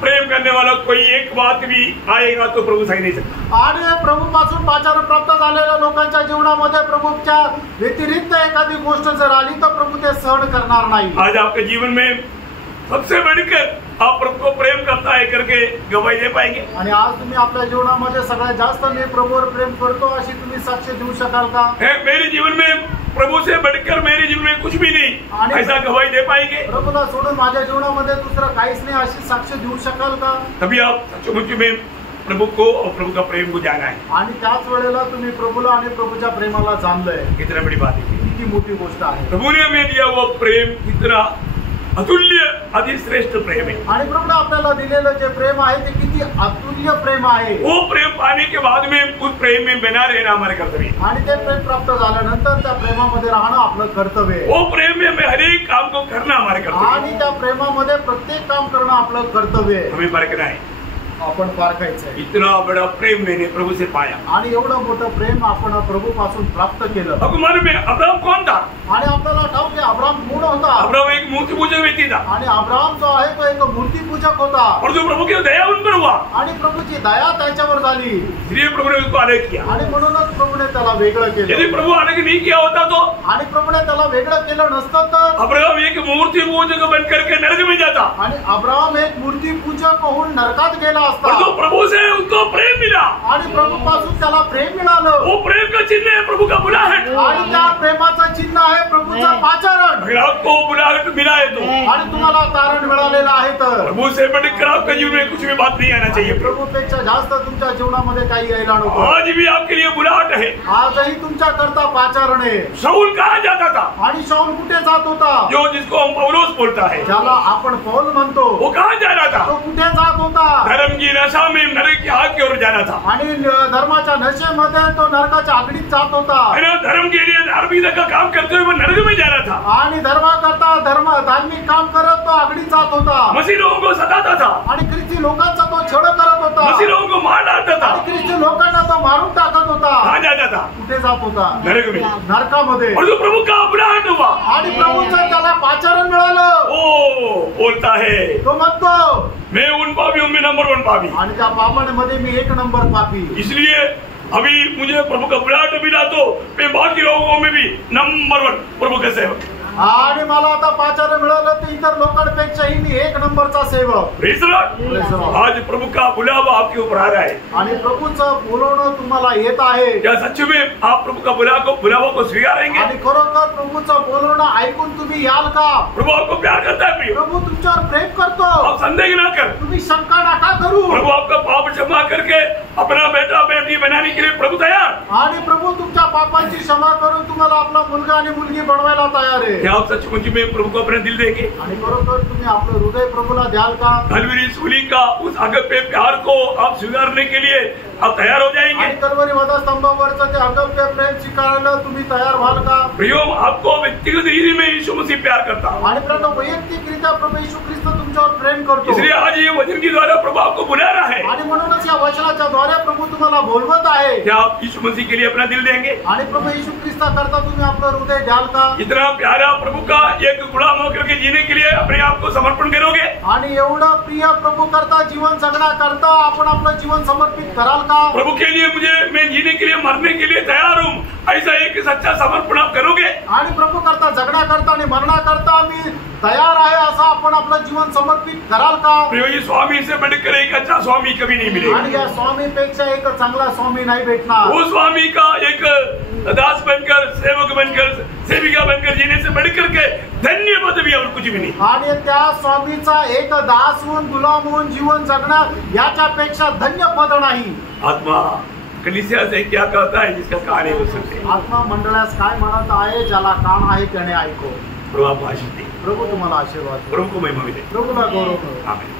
प्रेम करने मानने वाला कोई एक बात भी आएगा तो प्रभु सही नहीं सकता। आणि प्रभूपासून पाचारण प्राप्त झालेल्या लोकांच्या जीवनामध्ये प्रभूच्या व्यतिरिक्त एखादी गोष्ट जर आली तर प्रभू ते सहन करणार नाही। आज आपके जीवन में सबसे बढ़कर आप प्रभु को प्रेम करता है करके गवाही दे पाएंगे? आणि आज तुम्ही आपल्या जीवनामध्ये सगळ्यात जास्त मी प्रभूवर प्रेम करतो अशी तुम्ही साक्ष देऊ शकाल का? मेरे जीवन में प्रभु से बढ़कर मेरे जीवन में कुछ भी नहीं, ऐसा गवाही दे पाएंगे? प्रभूला सोडून माझ्या जीवनामध्ये दुसरं काहीच नाही अशी साक्ष देऊ शकाल का? तभी आप सचमुच में प्रभु को और प्रभु का प्रेम को जाना है। आणि त्याच वेळेला तुम्ही प्रभूला आणि प्रभूच्या प्रेमाला जाणलंय। कितना बड़ी बात है, किती मोठी गोष्ट आहे। प्रभु ने हमें दिया वो प्रेम कितना अतुल्य अतिश्रेष्ठ प्रेम है। आणि प्रभूने आपल्याला दिलेलं जे प्रेम आहे ते किती अतुल्य प्रेम आहे। वो प्रेम पाने के बाद में उस प्रेम में बना रहना हमारे कर्तव्य है। आणि ते प्रेम प्राप्त झाल्यानंतर त्या प्रेमामध्ये राहणं आपलं कर्तव्य आहे। वो प्रेम में हमें हर एक काम को करना हमारे कर्तव्य है। आणि त्या प्रेमामध्ये प्रत्येक काम करणं आपलं कर्तव्य आहे। हमें परखना है, आपण पारखायचं आहे। इतना बड़ा प्रेम मैंने प्रभु से पाया। आणि एवढं मोठं प्रेम आपण प्रभूपासून प्राप्त केलं। आपको मालूम है अब्राहम कौन था? आणि आपल्याला ठाऊक आहे अब्राहम कोण होता? अब्राहम एक मूर्ति पूजक व्यक्ति था। आणि अब्राहम जो आहे तो एक मूर्ति पूजक होता। और जो प्रभु की दया उन पर हुआ, आणि प्रभूची दया त्याच्यावर झाली। इसलिए प्रभु ने उसको अलग किया। आणि म्हणूनच प्रभूने त्याला वेगळं केलं। यदि प्रभु अलग नहीं किया होता तो आणि प्रभूने त्याला वेगळं केलं नसतं तर अब्राहम एक मूर्ति पूजक बन करके नरक में जाता। आणि अब्राहम एक मूर्ति पूजक होऊन नरकात गेला और असता। जो प्रभु से उसको प्रेम मिला, आणि प्रभूपासून त्याला प्रेम मिळालं। वो प्रेम का चिन्ह है प्रभु का बुलाहट। आणि त्या प्रेमाचं चिन्ह आहे प्रभूचा पाचारण। अगर आपको बुलाहट मिला है तो आणि तुम्हाला तारण मिळालेलं आहे तर प्रभु से बढ़कर आपके जीवन में कुछ भी बात नहीं आना चाहिए। प्रभूपेक्षा जास्त तुमच्या जीवनामध्ये काही यायला नको। आज भी आपके लिए बुलाहट है। आजही तुमच्या करता पाचारण आहे। शाऊल कहाँ जाता था? आणि शाऊल कुठे जात होता? जो जिसको हम पौलुस बोलता है, ज्याला आपण पौल म्हणतो, वो कहाँ जा रहा था? तो कुठे जात होता? धर्म की नशा में नरक की आग की ओर जाना था। आणि धर्माच्या नशेमध्ये तो नरकाच्या आगडीत जात होता। धर्म के लिए धार्मिकता का काम करते हुए वो नरक में जा रहा था। आणि धर्माकरता धार्मिक काम करत तो आगडीत जात होता। मसीह लोगों को सताता था। आणि ख्रिस्ती लोकांचा तो छळ करत होता। मसीह लोगों को मार डालता था। आणि ख्रिस्ती लोकांना तो मारून टाकत होता। कहाँ जाता था? कुठे जात होता? नरक में। नरकामध्ये। और जो प्रभु का बुलाहट हुआ, आणि प्रभूचं त्याला पाचारण मिळालं। वो बोलता है तो म्हणतो मैं उन पापियों में नंबर 1 पापी। आणि त्या पापांमध्ये मी 1 नंबर पापी। इसलिए अभी मुझे प्रभु का बुलाहट मिला तो मैं बाकी लोगों में भी नंबर 1 प्रभु के सेवक। आणि मला आता पाचारण मिळालं तर इतर लोकांपेक्षाही मी 1 नंबरचा सेवक। Praise the Lord। आज प्रभु का बुलावा आपके ऊपर आ रहा है। आणि प्रभूचं बोलवणं तुम्हाला येत आहे। क्या सच में आप प्रभु का बुलावा को स्वीकारेंगे? आणि खरोखर प्रभूचं बोलवणं ऐकून तुम्ही याल का? प्रभु आपको प्यार करता है प्रिय। प्रभू तुमच्यावर प्रेम करतो। आप संदेह ना कर। तुम्ही शंका नका करू। प्रभु आपका पाप क्षमा करके अपना बेटा बेटी बनाने के लिए प्रभु तैयार। आणि प्रभू तुमच्या पापांची क्षमा करून तुम्हाला आपला मुलगा आणि मुलगी बनवायला तयार आहे। क्या आप सचमुच में प्रभु को अपना दिल देंगे? आणि खरोखर तुम्ही आपलं हृदय प्रभूला द्याल का? कलवरी सूली का उस अगप्य प्यार को आप स्वीकारने के लिए आप तैयार हो जाएंगे? आणि कल्वरी वधस्तंभावरचं ते अगप्य प्रेम स्वीकारायला तुम्ही तयार व्हाल का? प्रियो आपको व्यक्तिगत रीति में यीशु मसीह प्यार करता है। आणि प्रभू वैयक्तिकरित्या प्रभू येशू ख्रिस्त तुमच्यावर प्रेम करतो। इसलिए आज ये वचन के द्वारा प्रभु आपको बुला रहा है। आणि म्हणूनच या वचनाच्या द्वारे प्रभू तुम्हाला बोलवत आहे। क्या आप यीशु मसीह के लिए अपना दिल देंगे? आणि प्रभू येशू ख्रिस्ता करता तुम्ही आपलं हृदय द्याल का? इतना प्यारा प्रभु का एक गुलाम होकर के जीने के लिए अपने आप को समर्पण करोगे? आणि एवढं प्रिय प्रभू करता जीवन जगण्याकरता आपण आपलं जीवन समर्पित कराल का? प्रभु के लिए मैं जीने के लिए मरने के लिए तैयार हूँ, ऐसा एक सच्चा समर्पण आप करोगे? आणि प्रभू करता जगण्याकरता आणि मरणाकरता मी तयार आहे असं आपण आपलं जीवन समर्पित कराल का? प्रियो ये स्वामी से बढ़कर एक अच्छा स्वामी कभी नहीं मिलेगा। आणि या स्वामीपेक्षा एक चांगला स्वामी नाही भेटणार। वो स्वामी का एक दास बनकर सेवक बनकर सेविका बनकर जीने से बढ़कर के धन्य पद भी और कुछ भी नहीं। आणि त्या स्वामीचा एक दास होऊन गुलाम होऊन जीवन जगणं याच्यापेक्षा धन्य पद नाही। आत्मा कलीसिया से क्या कहता है जिसका कान है वो सुने। आत्मा मंडळास काय म्हणत आहे ज्याला कान आहे त्याने ऐको। प्रभु आपको आशीष दे। प्रभु तुम्हाला आशीर्वाद दे। प्रभु को महिमा मिले। प्रभूला गौरव करो। आमीन।